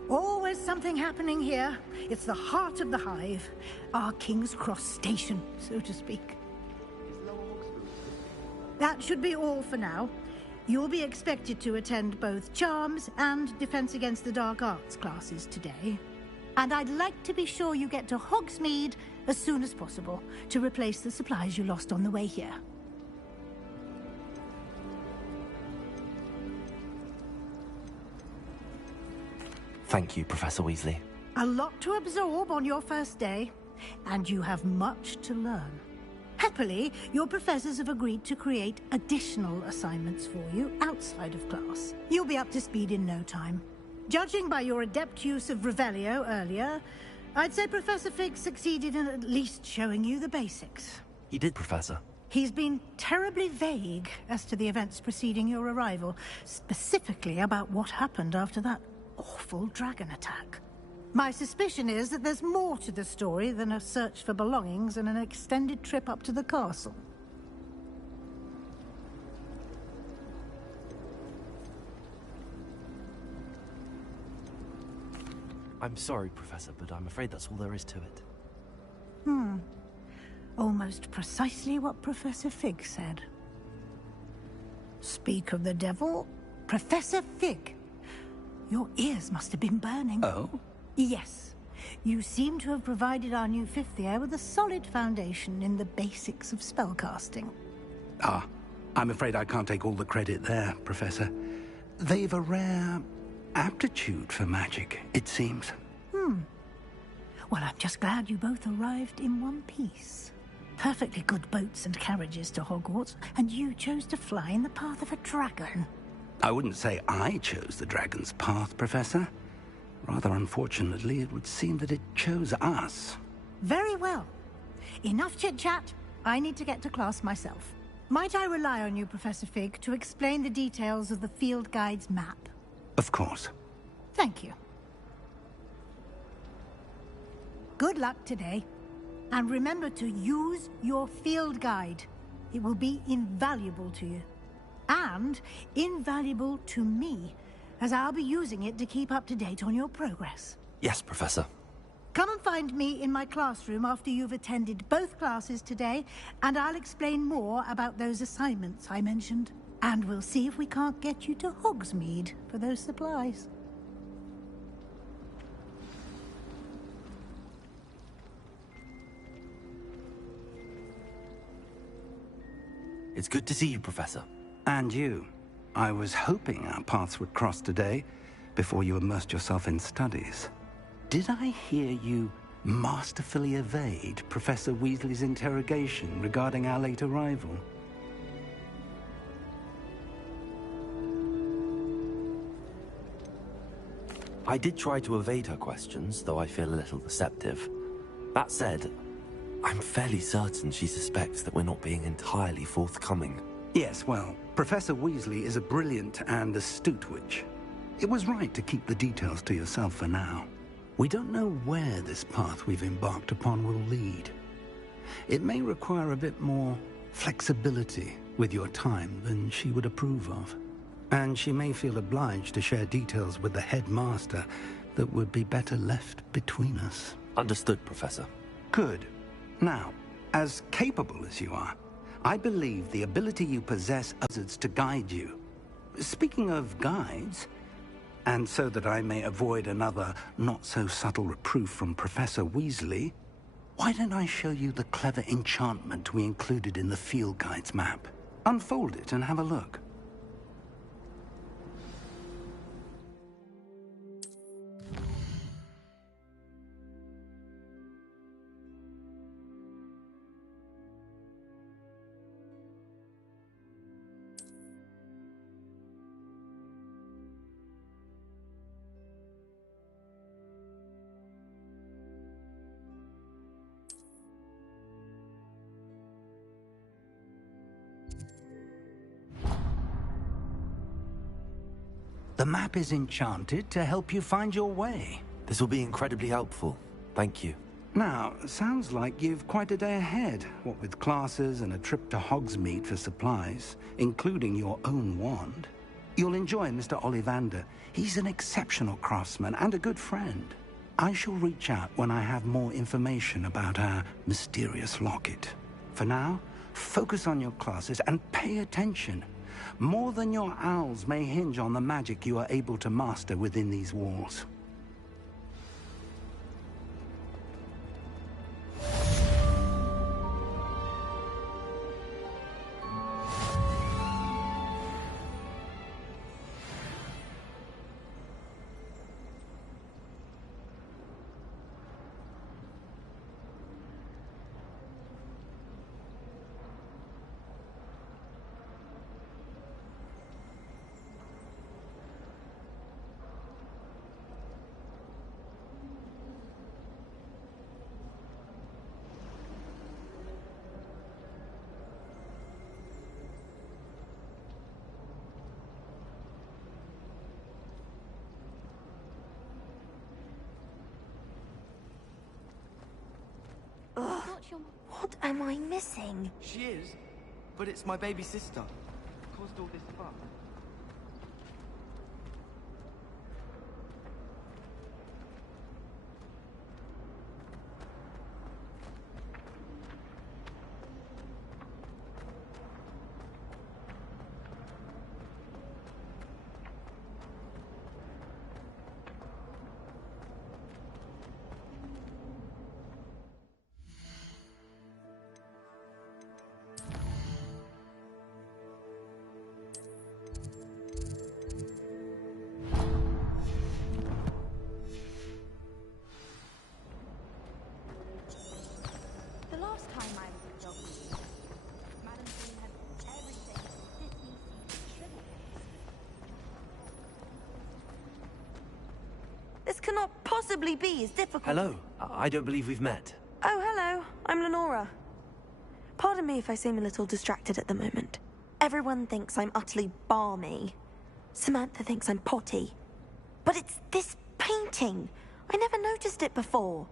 Always something happening here. It's the heart of the hive. Our King's Cross station, so to speak. That should be all for now. You'll be expected to attend both Charms and Defense Against the Dark Arts classes today. And I'd like to be sure you get to Hogsmeade as soon as possible to replace the supplies you lost on the way here. Thank you, Professor Weasley. A lot to absorb on your first day, and you have much to learn. Happily, your professors have agreed to create additional assignments for you outside of class. You'll be up to speed in no time. Judging by your adept use of Revelio earlier, I'd say Professor Fig succeeded in at least showing you the basics. He did, Professor. He's been terribly vague as to the events preceding your arrival, specifically about what happened after that awful dragon attack. My suspicion is that there's more to the story than a search for belongings and an extended trip up to the castle. I'm sorry, Professor, but I'm afraid that's all there is to it. Almost precisely what Professor Fig said. Speak of the devil, Professor Fig. Your ears must have been burning. Oh? Yes. You seem to have provided our new fifth year with a solid foundation in the basics of spellcasting. Ah, I'm afraid I can't take all the credit there, Professor. They've a rare aptitude for magic, it seems. Well, I'm just glad you both arrived in one piece. Perfectly good boats and carriages to Hogwarts, and you chose to fly in the path of a dragon. I wouldn't say I chose the dragon's path, Professor. Rather unfortunately, it would seem that it chose us. Very well. enough chit-chat. I need to get to class myself. Might I rely on you, Professor Fig, to explain the details of the field guide's map? Of course. Thank you. Good luck today. And remember to use your field guide. It will be invaluable to you. And invaluable to me, as I'll be using it to keep up to date on your progress. Yes, Professor. Come and find me in my classroom after you've attended both classes today, and I'll explain more about those assignments I mentioned. And we'll see if we can't get you to Hogsmeade for those supplies. It's good to see you, Professor. And you. I was hoping our paths would cross today, before you immersed yourself in studies. Did I hear you masterfully evade Professor Weasley's interrogation regarding our late arrival? I did try to evade her questions, though I feel a little deceptive. That said, I'm fairly certain she suspects that we're not being entirely forthcoming. Yes, well, Professor Weasley is a brilliant and astute witch. It was right to keep the details to yourself for now. We don't know where this path we've embarked upon will lead. It may require a bit more flexibility with your time than she would approve of. And she may feel obliged to share details with the headmaster that would be better left between us. Understood, Professor. Good. Now, as capable as you are, I believe the ability you possess is to guide you. Speaking of guides, and so that I may avoid another not-so-subtle reproof from Professor Weasley, why don't I show you the clever enchantment we included in the field guide's map? Unfold it and have a look. The map is enchanted to help you find your way. This will be incredibly helpful. Thank you. Now, sounds like you've quite a day ahead, what with classes and a trip to Hogsmeade for supplies, including your own wand. You'll enjoy Mr. Ollivander. He's an exceptional craftsman and a good friend. I shall reach out when I have more information about our mysterious locket. For now, focus on your classes and pay attention. More than your owls may hinge on the magic you are able to master within these walls. What am I missing? She is, but it's my baby sister. Caused all this fuss. This cannot possibly be as difficult. Hello. I don't believe we've met. Oh, hello. I'm Lenora. Pardon me if I seem a little distracted at the moment. Everyone thinks I'm utterly balmy. Samantha thinks I'm potty. But it's this painting. I never noticed it before.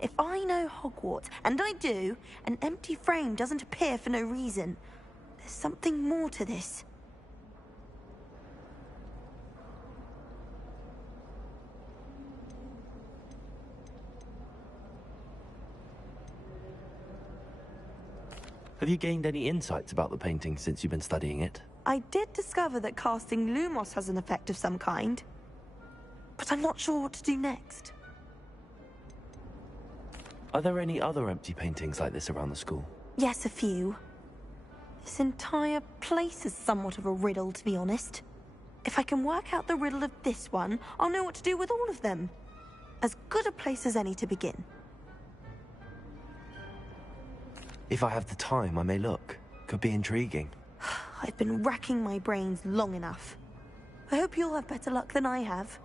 If I know Hogwarts, and I do, an empty frame doesn't appear for no reason. There's something more to this. Have you gained any insights about the painting since you've been studying it? I did discover that casting Lumos has an effect of some kind. But I'm not sure what to do next. Are there any other empty paintings like this around the school? Yes, a few. This entire place is somewhat of a riddle, to be honest. If I can work out the riddle of this one, I'll know what to do with all of them. As good a place as any to begin. If I have the time, I may look. Could be intriguing. I've been racking my brains long enough. I hope you'll have better luck than I have.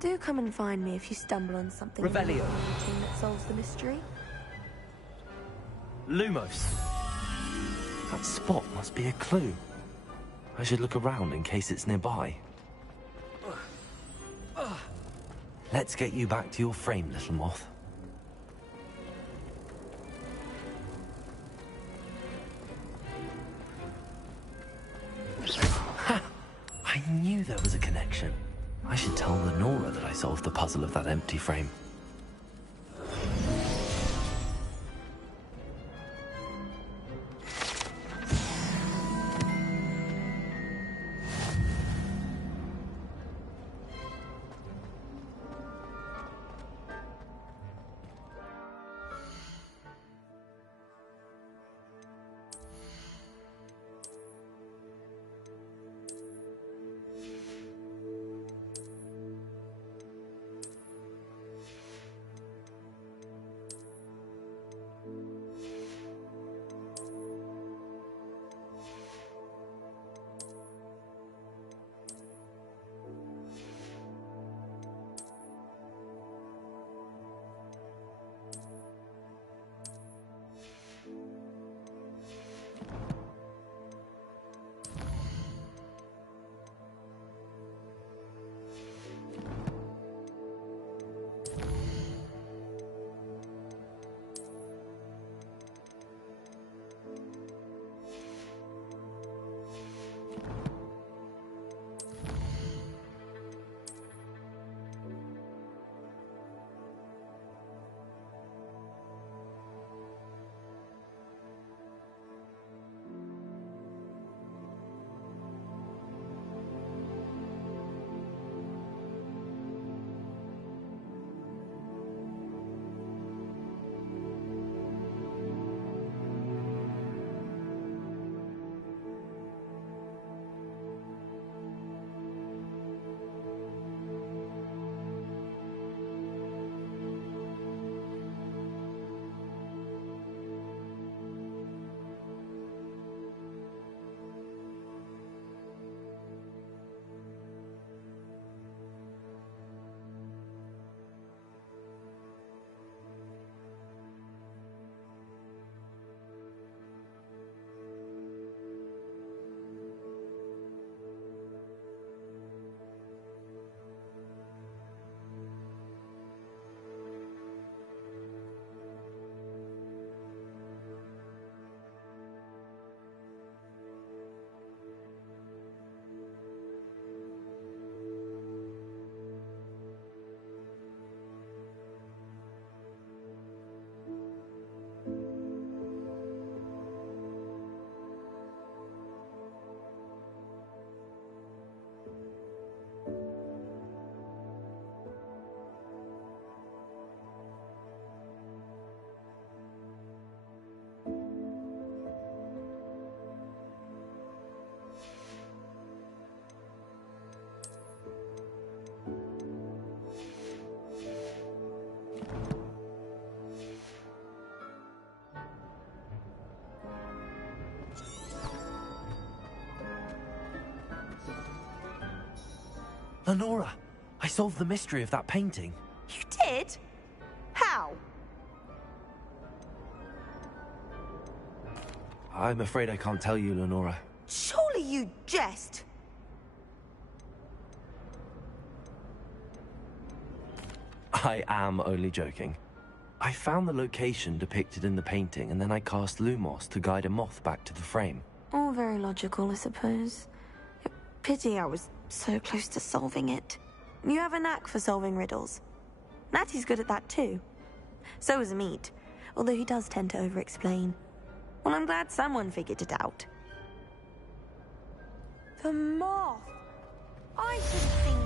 Do come and find me if you stumble on something Revelio. that solves the mystery. Lumos. That spot must be a clue. I should look around in case it's nearby. Let's get you back to your frame, little moth. I knew there was a connection. I should tell Lenora that I solved the puzzle of that empty frame. Lenora, I solved the mystery of that painting. You did? How? I'm afraid I can't tell you, Lenora. Surely you jest. I am only joking. I found the location depicted in the painting, and then I cast Lumos to guide a moth back to the frame. All very logical, I suppose. Pity I was so close to solving it. You have a knack for solving riddles. Natty's good at that too. So is Amit, although he does tend to over-explain. Well, I'm glad someone figured it out. The moth! I should have seen...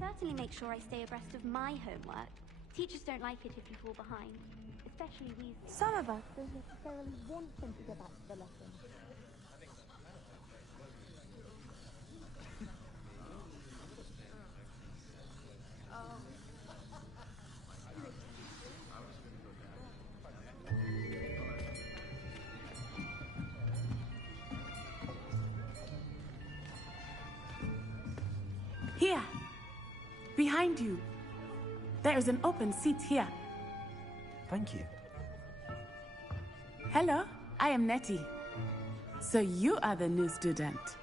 Certainly make sure I stay abreast of my homework. Teachers don't like it if you fall behind, especially these. Some of us don't necessarily want them to go back to the lesson. Here! Behind you. There is an open seat here. Thank you. Hello, I am Nettie. So you are the new student.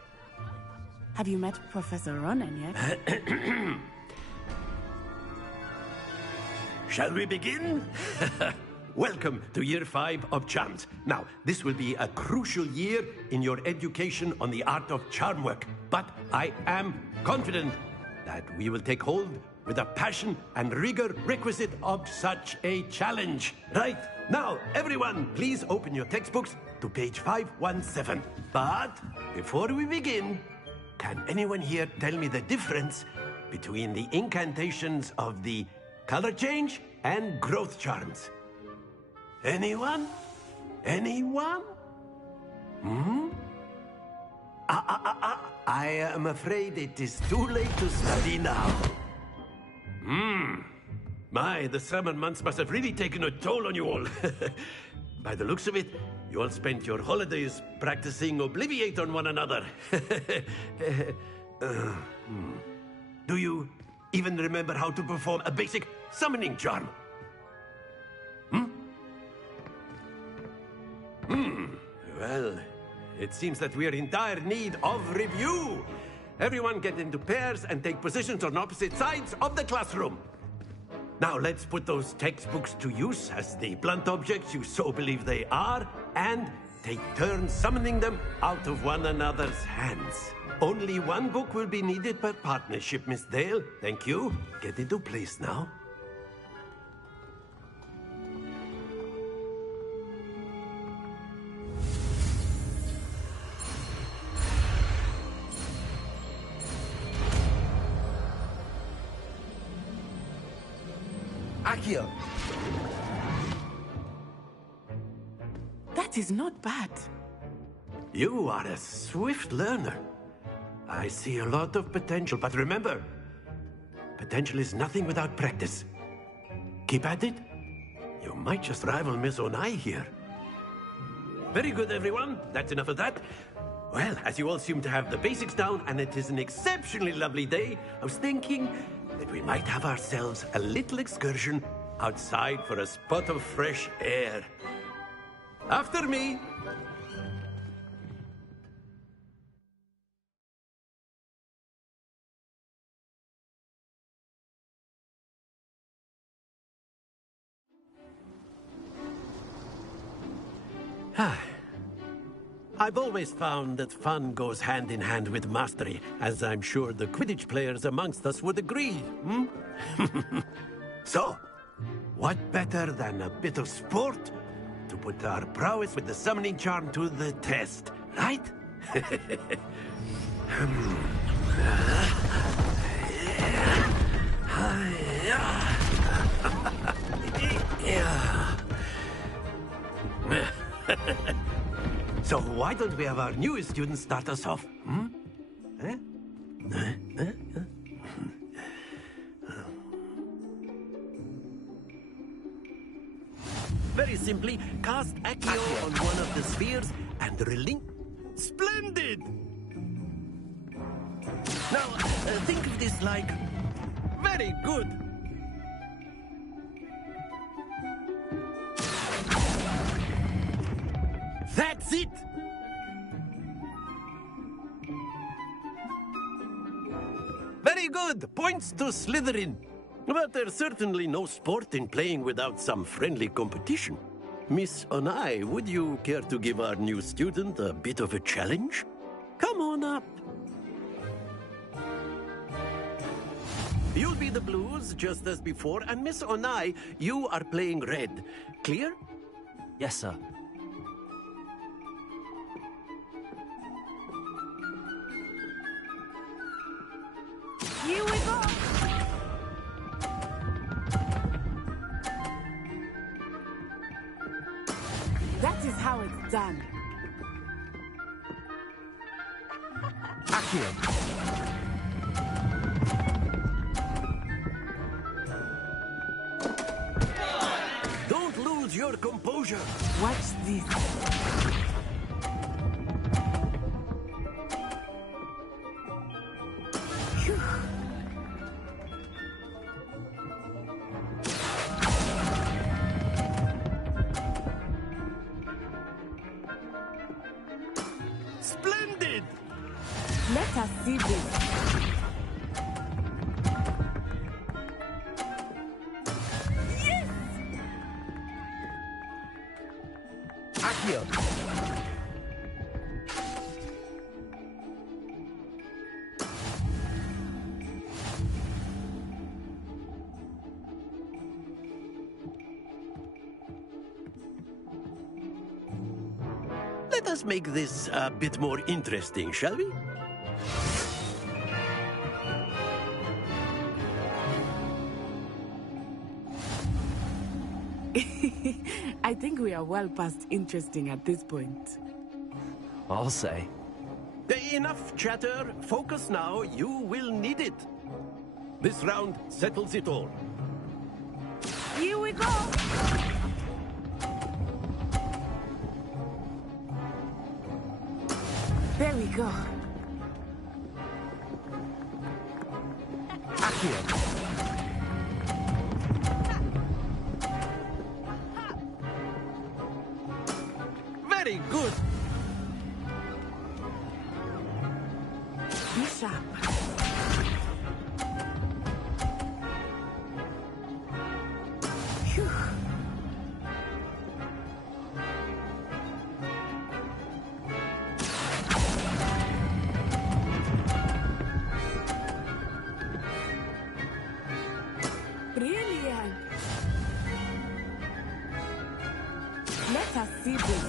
Have you met Professor Ronan yet? Shall we begin? Welcome to Year 5 of Charms. Now, this will be a crucial year in your education on the art of charm work. But I am confident that we will take hold with the passion and rigor requisite of such a challenge. Right, now, everyone, please open your textbooks to page 517. But before we begin, can anyone here tell me the difference between the incantations of the color change and growth charms? Anyone? Anyone? I am afraid it is too late to study now. My, the summer months must have really taken a toll on you all. By the looks of it, you all spent your holidays practicing Obliviate on one another. Do you even remember how to perform a basic summoning charm? Well, it seems that we are in dire need of review. Everyone get into pairs and take positions on opposite sides of the classroom. Now let's put those textbooks to use as the blunt objects you so believe they are, and take turns summoning them out of one another's hands. Only one book will be needed per partnership, Miss Dale. Thank you. Get into place now. Accio! That is not bad. You are a swift learner. I see a lot of potential, but remember, potential is nothing without practice. Keep at it. You might just rival Miss Onai here. Very good, everyone. That's enough of that. Well, as you all seem to have the basics down, and it is an exceptionally lovely day, I was thinking that we might have ourselves a little excursion outside for a spot of fresh air. After me. I've always found that fun goes hand in hand with mastery, as I'm sure the Quidditch players amongst us would agree, hmm? So, what better than a bit of sport to put our prowess with the summoning charm to the test, right? So why don't we have our newest student start us off? Hmm? Very simply, cast Accio on one of the spheres and relink. Splendid! Now, think of this like... Very good! That's it! Very good! Points to Slytherin. But there's certainly no sport in playing without some friendly competition. Miss Onai, would you care to give our new student a bit of a challenge? Come on up. You'll be the blues, just as before, and Miss Onai, you are playing red. Clear? Yes, sir. Here we go! That is how it's done. Accio. Don't lose your composure. Watch this. Phew. Splendid! Let us see this. Yes! Accio. Let us make this a bit more interesting, shall we? I think we are well past interesting at this point. I'll say. Enough chatter. Focus now. You will need it. This round settles it all. Here we go! There we go. Accio. Very good. Be sharp. Phew. Let us see this.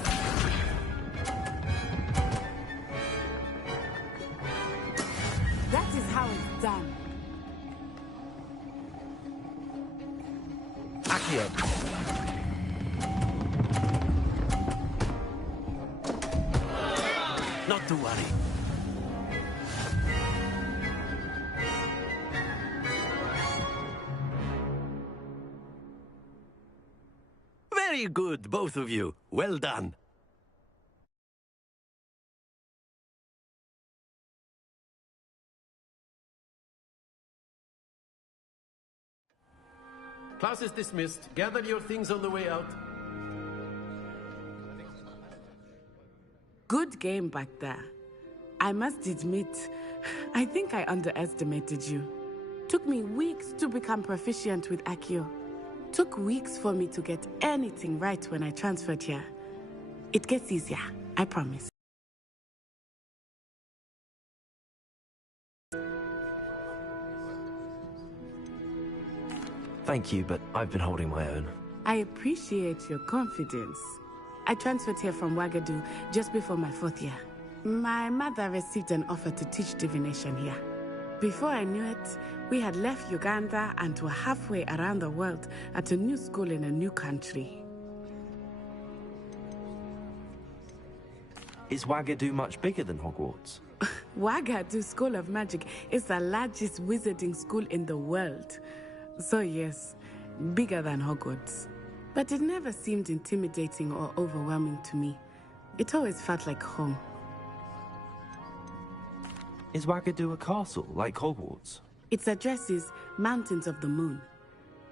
That is how it's done. Accio. Not to worry. Very good, both of you. Well done. Class is dismissed. Gather your things on the way out. Good game back there. I must admit, I think I underestimated you. Took me weeks to become proficient with Accio. Took weeks for me to get anything right when I transferred here. It gets easier, I promise. Thank you, but I've been holding my own. I appreciate your confidence. I transferred here from Wagadu just before my 4th year. My mother received an offer to teach divination here. Before I knew it, we had left Uganda and were halfway around the world at a new school in a new country. Is Wagadu much bigger than Hogwarts? Wagadu School of Magic is the largest wizarding school in the world. So yes, bigger than Hogwarts. But it never seemed intimidating or overwhelming to me. It always felt like home. Is Wagadu a castle, like Hogwarts? Its address is Mountains of the Moon.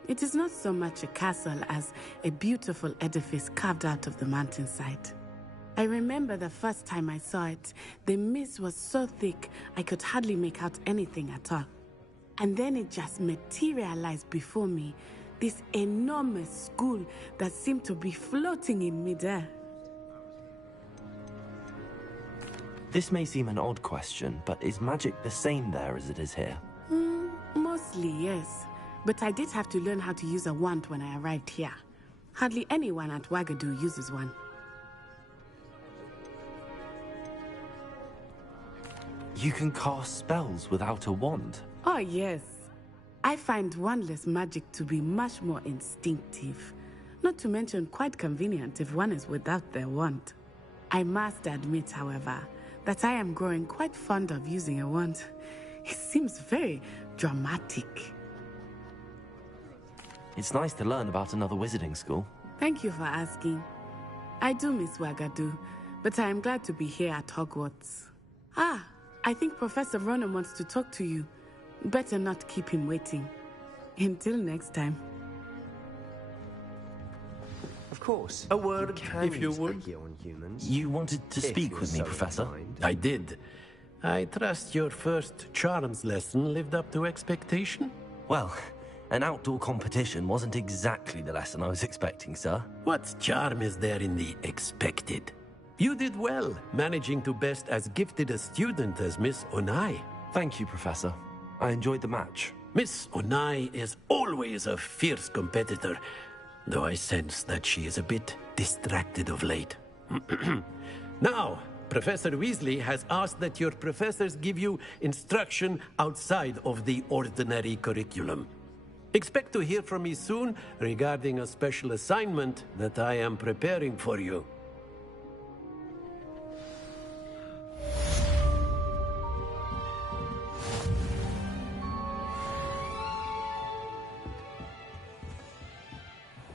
It is not so much a castle as a beautiful edifice carved out of the mountainside. I remember the first time I saw it, the mist was so thick I could hardly make out anything at all. And then it just materialized before me, this enormous school that seemed to be floating in midair. This may seem an odd question, but is magic the same there as it is here? Mostly, yes. But I did have to learn how to use a wand when I arrived here. Hardly anyone at Wagadu uses one. You can cast spells without a wand? Oh, yes. I find wandless magic to be much more instinctive. Not to mention quite convenient if one is without their wand. I must admit, however, that I am growing quite fond of using a wand. It seems very dramatic. It's nice to learn about another wizarding school. Thank you for asking. I do miss Wagadu, but I am glad to be here at Hogwarts. Ah, I think Professor Ronan wants to talk to you. Better not keep him waiting. Until next time. Of course. A word, if you would. On humans, You wanted to speak with me, Professor? I did. I trust your first charms lesson lived up to expectation? Well, an outdoor competition wasn't exactly the lesson I was expecting, sir. What charm is there in the expected? You did well, managing to best as gifted a student as Miss Onai. Thank you, Professor. I enjoyed the match. Miss Onai is always a fierce competitor, though I sense that she is a bit distracted of late. Now, Professor Weasley has asked that your professors give you instruction outside of the ordinary curriculum. Expect to hear from me soon regarding a special assignment that I am preparing for you.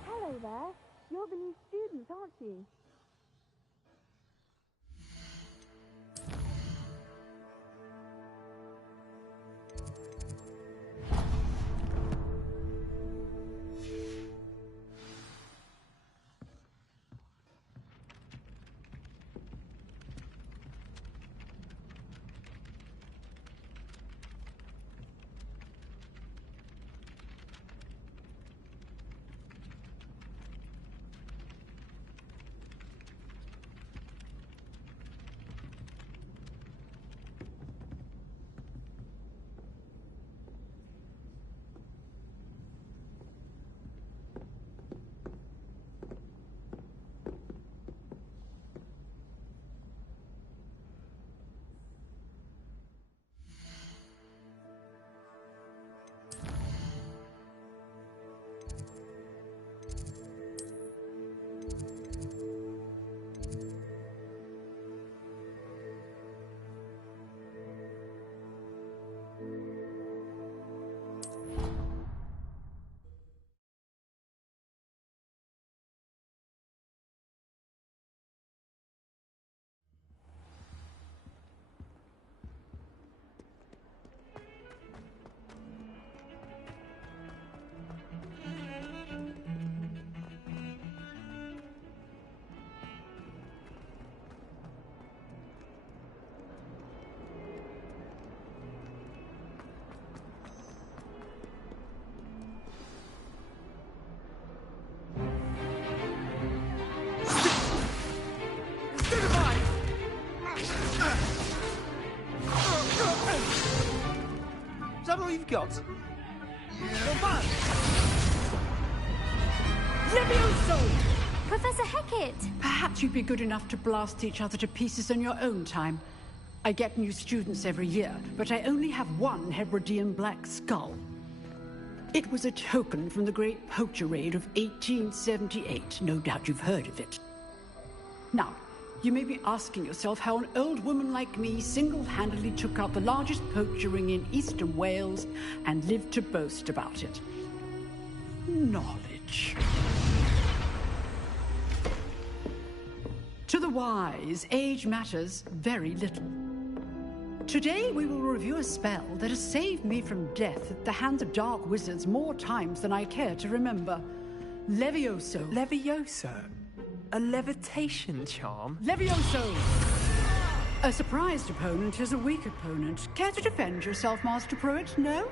Hello there. You're the new student, aren't you? you've got. Levioso! Professor Hackett! Perhaps you'd be good enough to blast each other to pieces in your own time. I get new students every year, but I only have one Hebridean black skull. It was a token from the Great Poacher Raid of 1878. No doubt you've heard of it. Now, you may be asking yourself how an old woman like me single-handedly took out the largest poacher ring in eastern Wales and lived to boast about it. Knowledge. To the wise, age matters very little. Today we will review a spell that has saved me from death at the hands of dark wizards more times than I care to remember. Levioso. Levioso? A levitation charm? Levioso! A surprised opponent is a weak opponent. Care to defend yourself, Master Pruitt? No?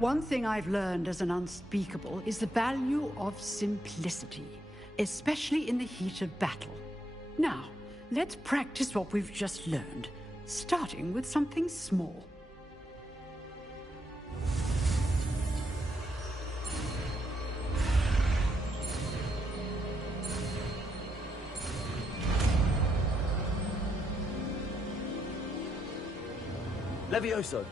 One thing I've learned as an unspeakable is the value of simplicity, especially in the heat of battle. Now, let's practice what we've just learned, starting with something small. Levioso.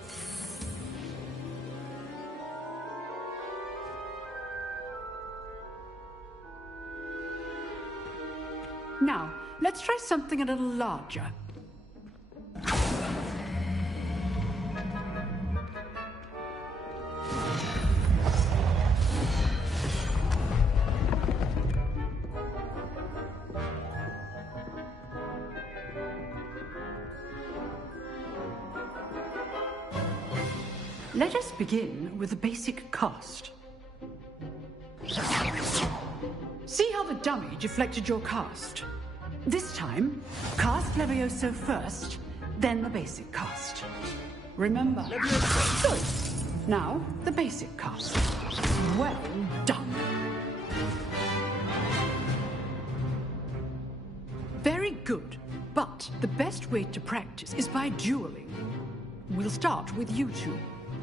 Now, let's try something a little larger. Let us begin with the basic cast. See how the dummy deflected your cast? This time, cast Levioso first, then the basic cast. Remember, good. Now, the basic cast. Well done. Very good, but the best way to practice is by dueling. We'll start with you two.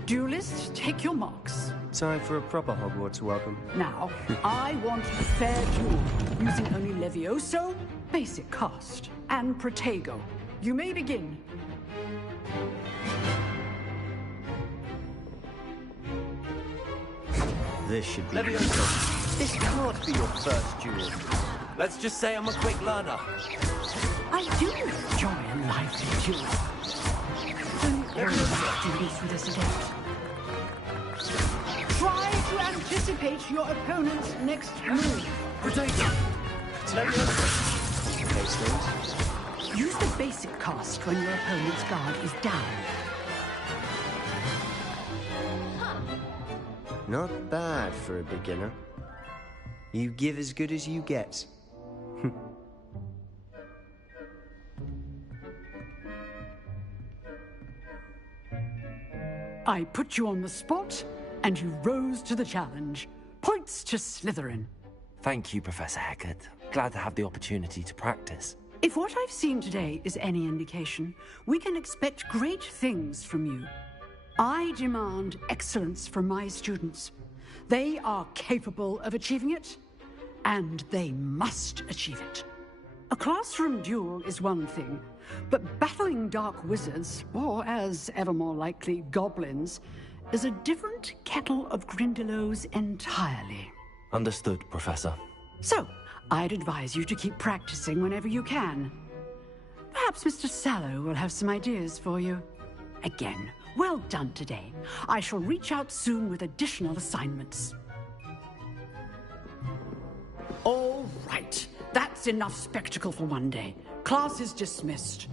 Duelists, take your marks. Time for a proper Hogwarts welcome. Now, I want a fair duel, using only Levioso, basic cast, and Protego. You may begin. This should be... Levioso, this can't be your first duel. Let's just say I'm a quick learner. I do enjoy a lively duel. Only all students with this event. Try to anticipate your opponent's next move. Protego. Use the basic cast when your opponent's guard is down. Not bad for a beginner. You give as good as you get. I put you on the spot, and you rose to the challenge. Points to Slytherin. Thank you, Professor Hackett. Glad to have the opportunity to practice. If what I've seen today is any indication, we can expect great things from you. I demand excellence from my students. They are capable of achieving it, and they must achieve it. A classroom duel is one thing, but battling dark wizards, or as ever more likely, goblins, is a different kettle of Grindylows entirely. Understood, Professor. So, I'd advise you to keep practicing whenever you can. Perhaps Mr. Sallow will have some ideas for you. Again, well done today. I shall reach out soon with additional assignments. All right. That's enough spectacle for one day. Class is dismissed.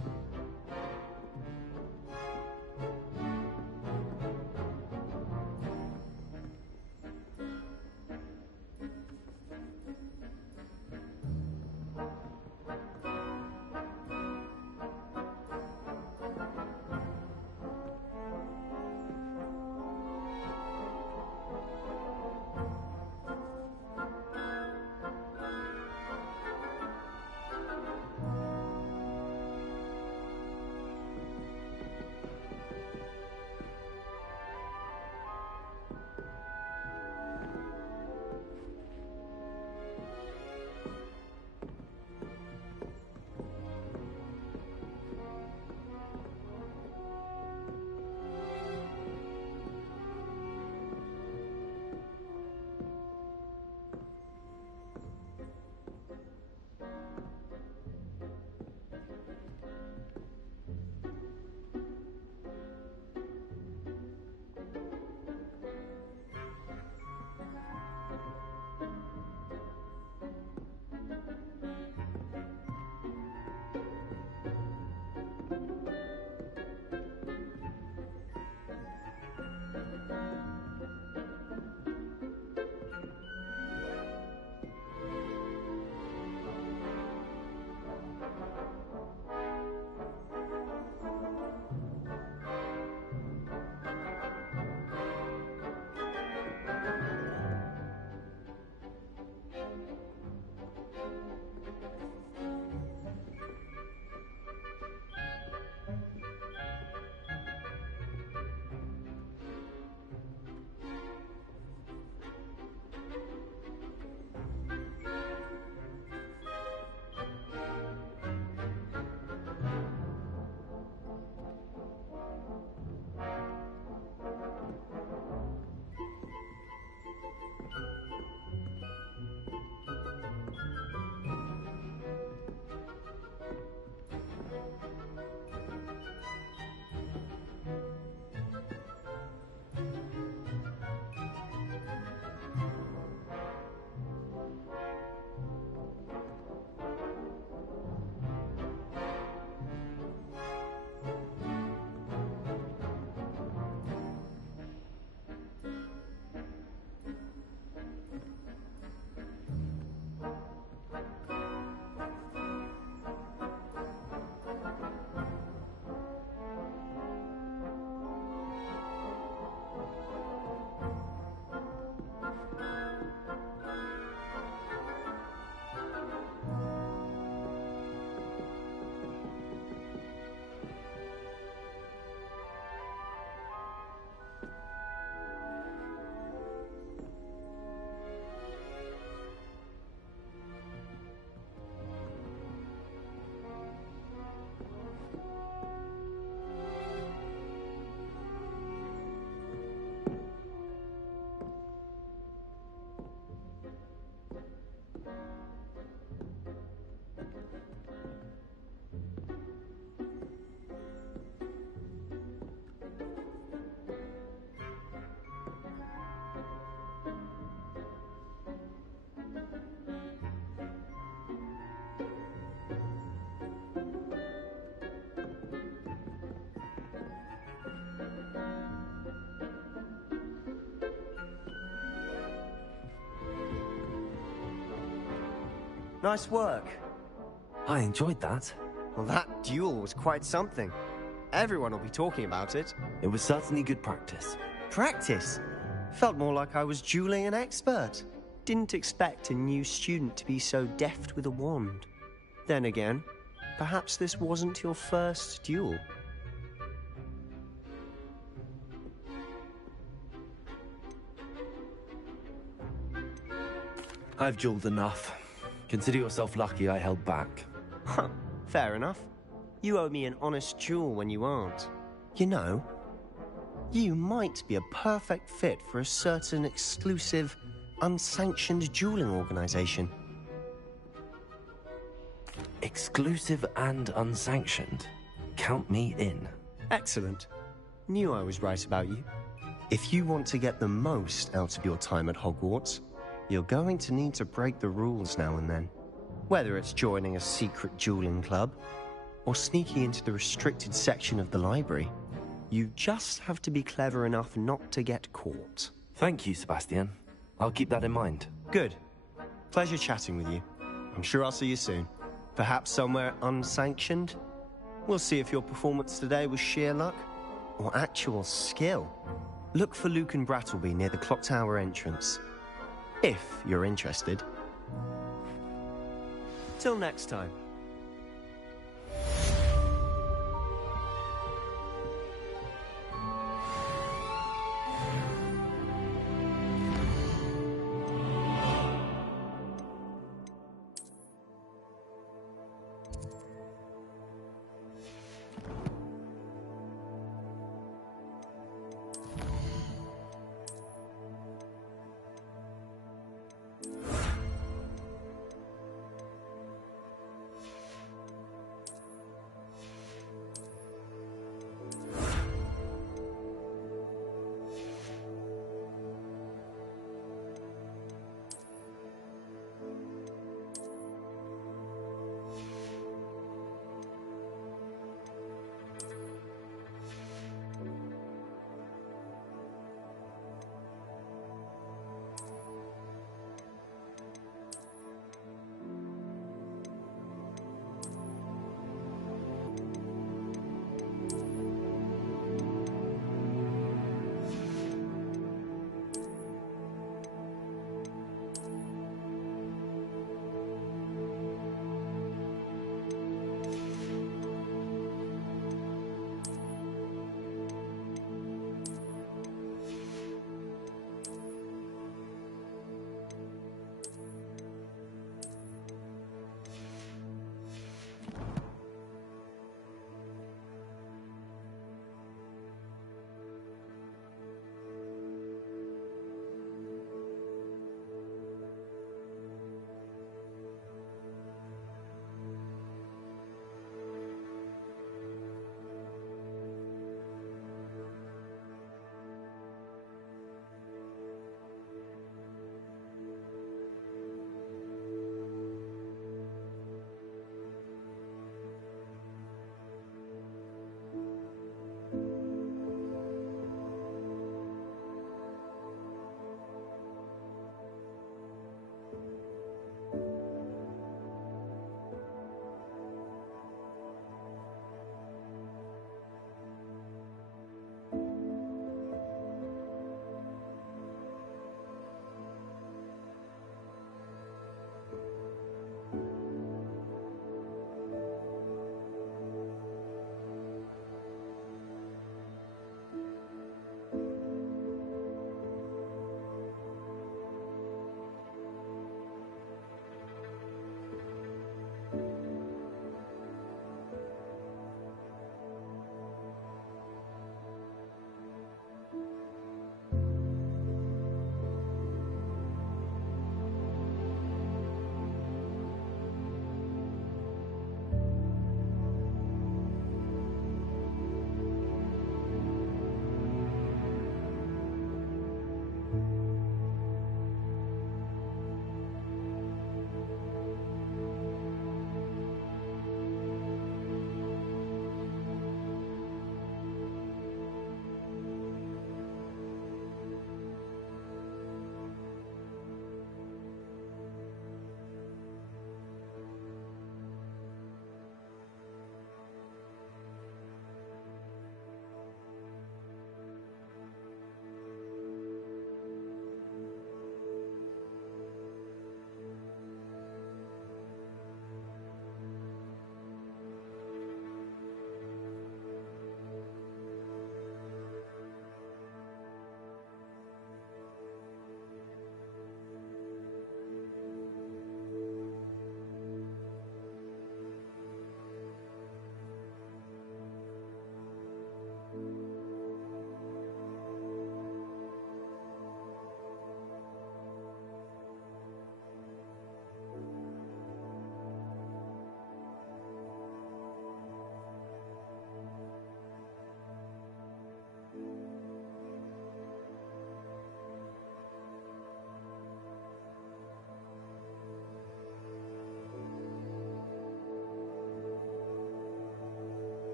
Nice work. I enjoyed that. Well, that duel was quite something. Everyone will be talking about it. It was certainly good practice. Practice? Felt more like I was dueling an expert. Didn't expect a new student to be so deft with a wand. Then again, perhaps this wasn't your first duel. I've dueled enough. Consider yourself lucky I held back. Huh, fair enough. You owe me an honest duel when you aren't. You know, you might be a perfect fit for a certain exclusive, unsanctioned dueling organization. Exclusive and unsanctioned? Count me in. Excellent. Knew I was right about you. If you want to get the most out of your time at Hogwarts, you're going to need to break the rules now and then. Whether it's joining a secret dueling club, or sneaking into the restricted section of the library, you just have to be clever enough not to get caught. Thank you, Sebastian. I'll keep that in mind. Good. Pleasure chatting with you. I'm sure I'll see you soon. Perhaps somewhere unsanctioned? We'll see if your performance today was sheer luck or actual skill. Look for Luke and Brattleby near the clock tower entrance, if you're interested. Till next time.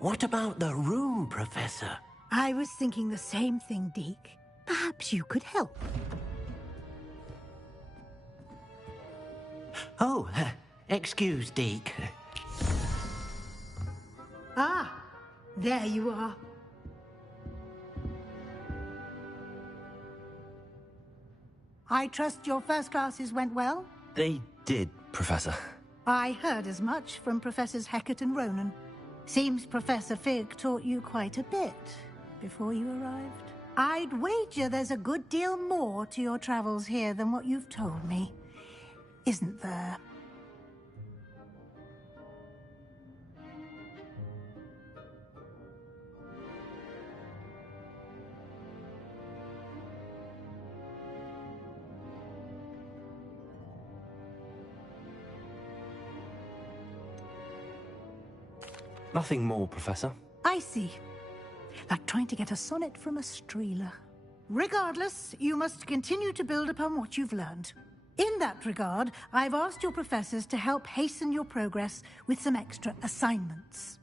What about the room, Professor? I was thinking the same thing, Deke. Perhaps you could help. Oh, excuse, Deke. Ah, there you are. I trust your first classes went well? They did, Professor. I heard as much from Professors Hecat and Ronan. Seems Professor Fig taught you quite a bit before you arrived. I'd wager there's a good deal more to your travels here than what you've told me. Isn't there? Nothing more, Professor. I see. Like trying to get a sonnet from a streeler. Regardless, you must continue to build upon what you've learned. In that regard, I've asked your professors to help hasten your progress with some extra assignments.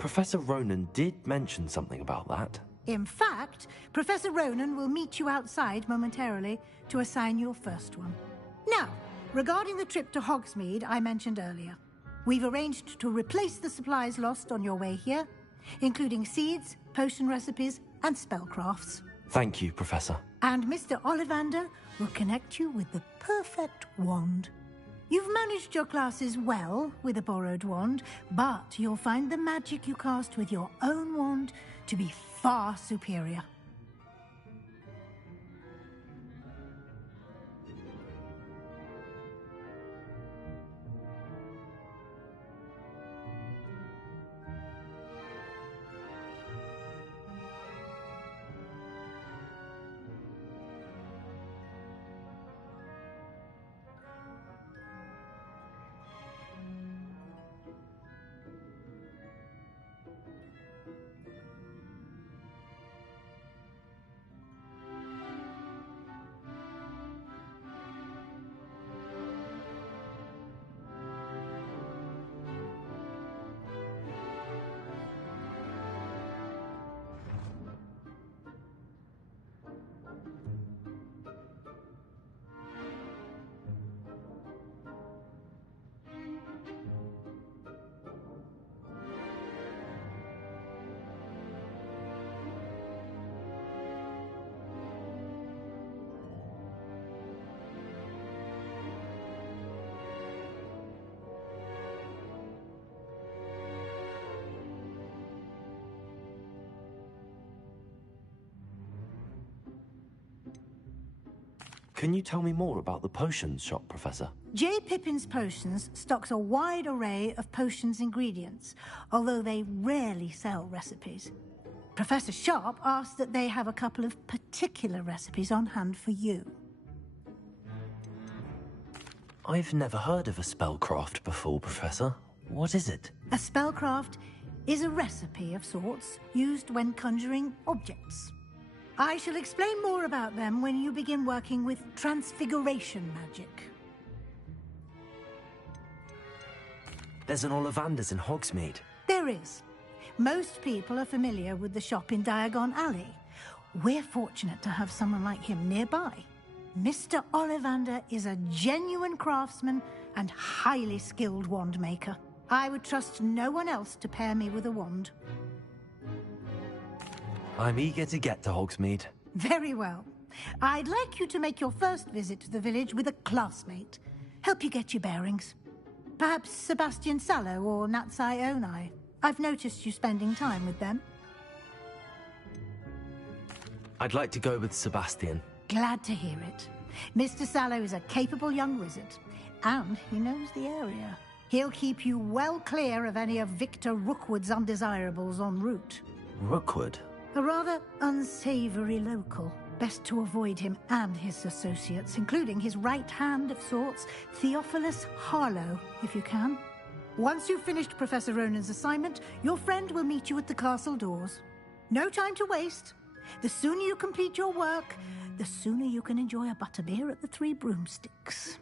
Professor Ronan did mention something about that. In fact, Professor Ronan will meet you outside momentarily to assign your first one. Now, regarding the trip to Hogsmeade I mentioned earlier, we've arranged to replace the supplies lost on your way here, including seeds, potion recipes, and spellcrafts. Thank you, Professor. And Mr. Ollivander will connect you with the perfect wand. You've managed your classes well with a borrowed wand, but you'll find the magic you cast with your own wand to be far superior. Can you tell me more about the potions shop, Professor? J. Pippin's Potions stocks a wide array of potions ingredients, although they rarely sell recipes. Professor Sharp asked that they have a couple of particular recipes on hand for you. I've never heard of a spellcraft before, Professor. What is it? A spellcraft is a recipe of sorts used when conjuring objects. I shall explain more about them when you begin working with transfiguration magic. There's an Ollivander's in Hogsmeade. There is. Most people are familiar with the shop in Diagon Alley. We're fortunate to have someone like him nearby. Mr. Ollivander is a genuine craftsman and highly skilled wand maker. I would trust no one else to pair me with a wand. I'm eager to get to Hogsmeade. Very well. I'd like you to make your first visit to the village with a classmate. Help you get your bearings. Perhaps Sebastian Sallow or Natsai Onai. I've noticed you spending time with them. I'd like to go with Sebastian. Glad to hear it. Mr. Sallow is a capable young wizard, and he knows the area. He'll keep you well clear of any of Victor Rookwood's undesirables en route. Rookwood? A rather unsavory local. Best to avoid him and his associates, including his right hand of sorts, Theophilus Harlow, if you can. Once you've finished Professor Ronan's assignment, your friend will meet you at the castle doors. No time to waste. The sooner you complete your work, the sooner you can enjoy a butterbeer at the Three Broomsticks.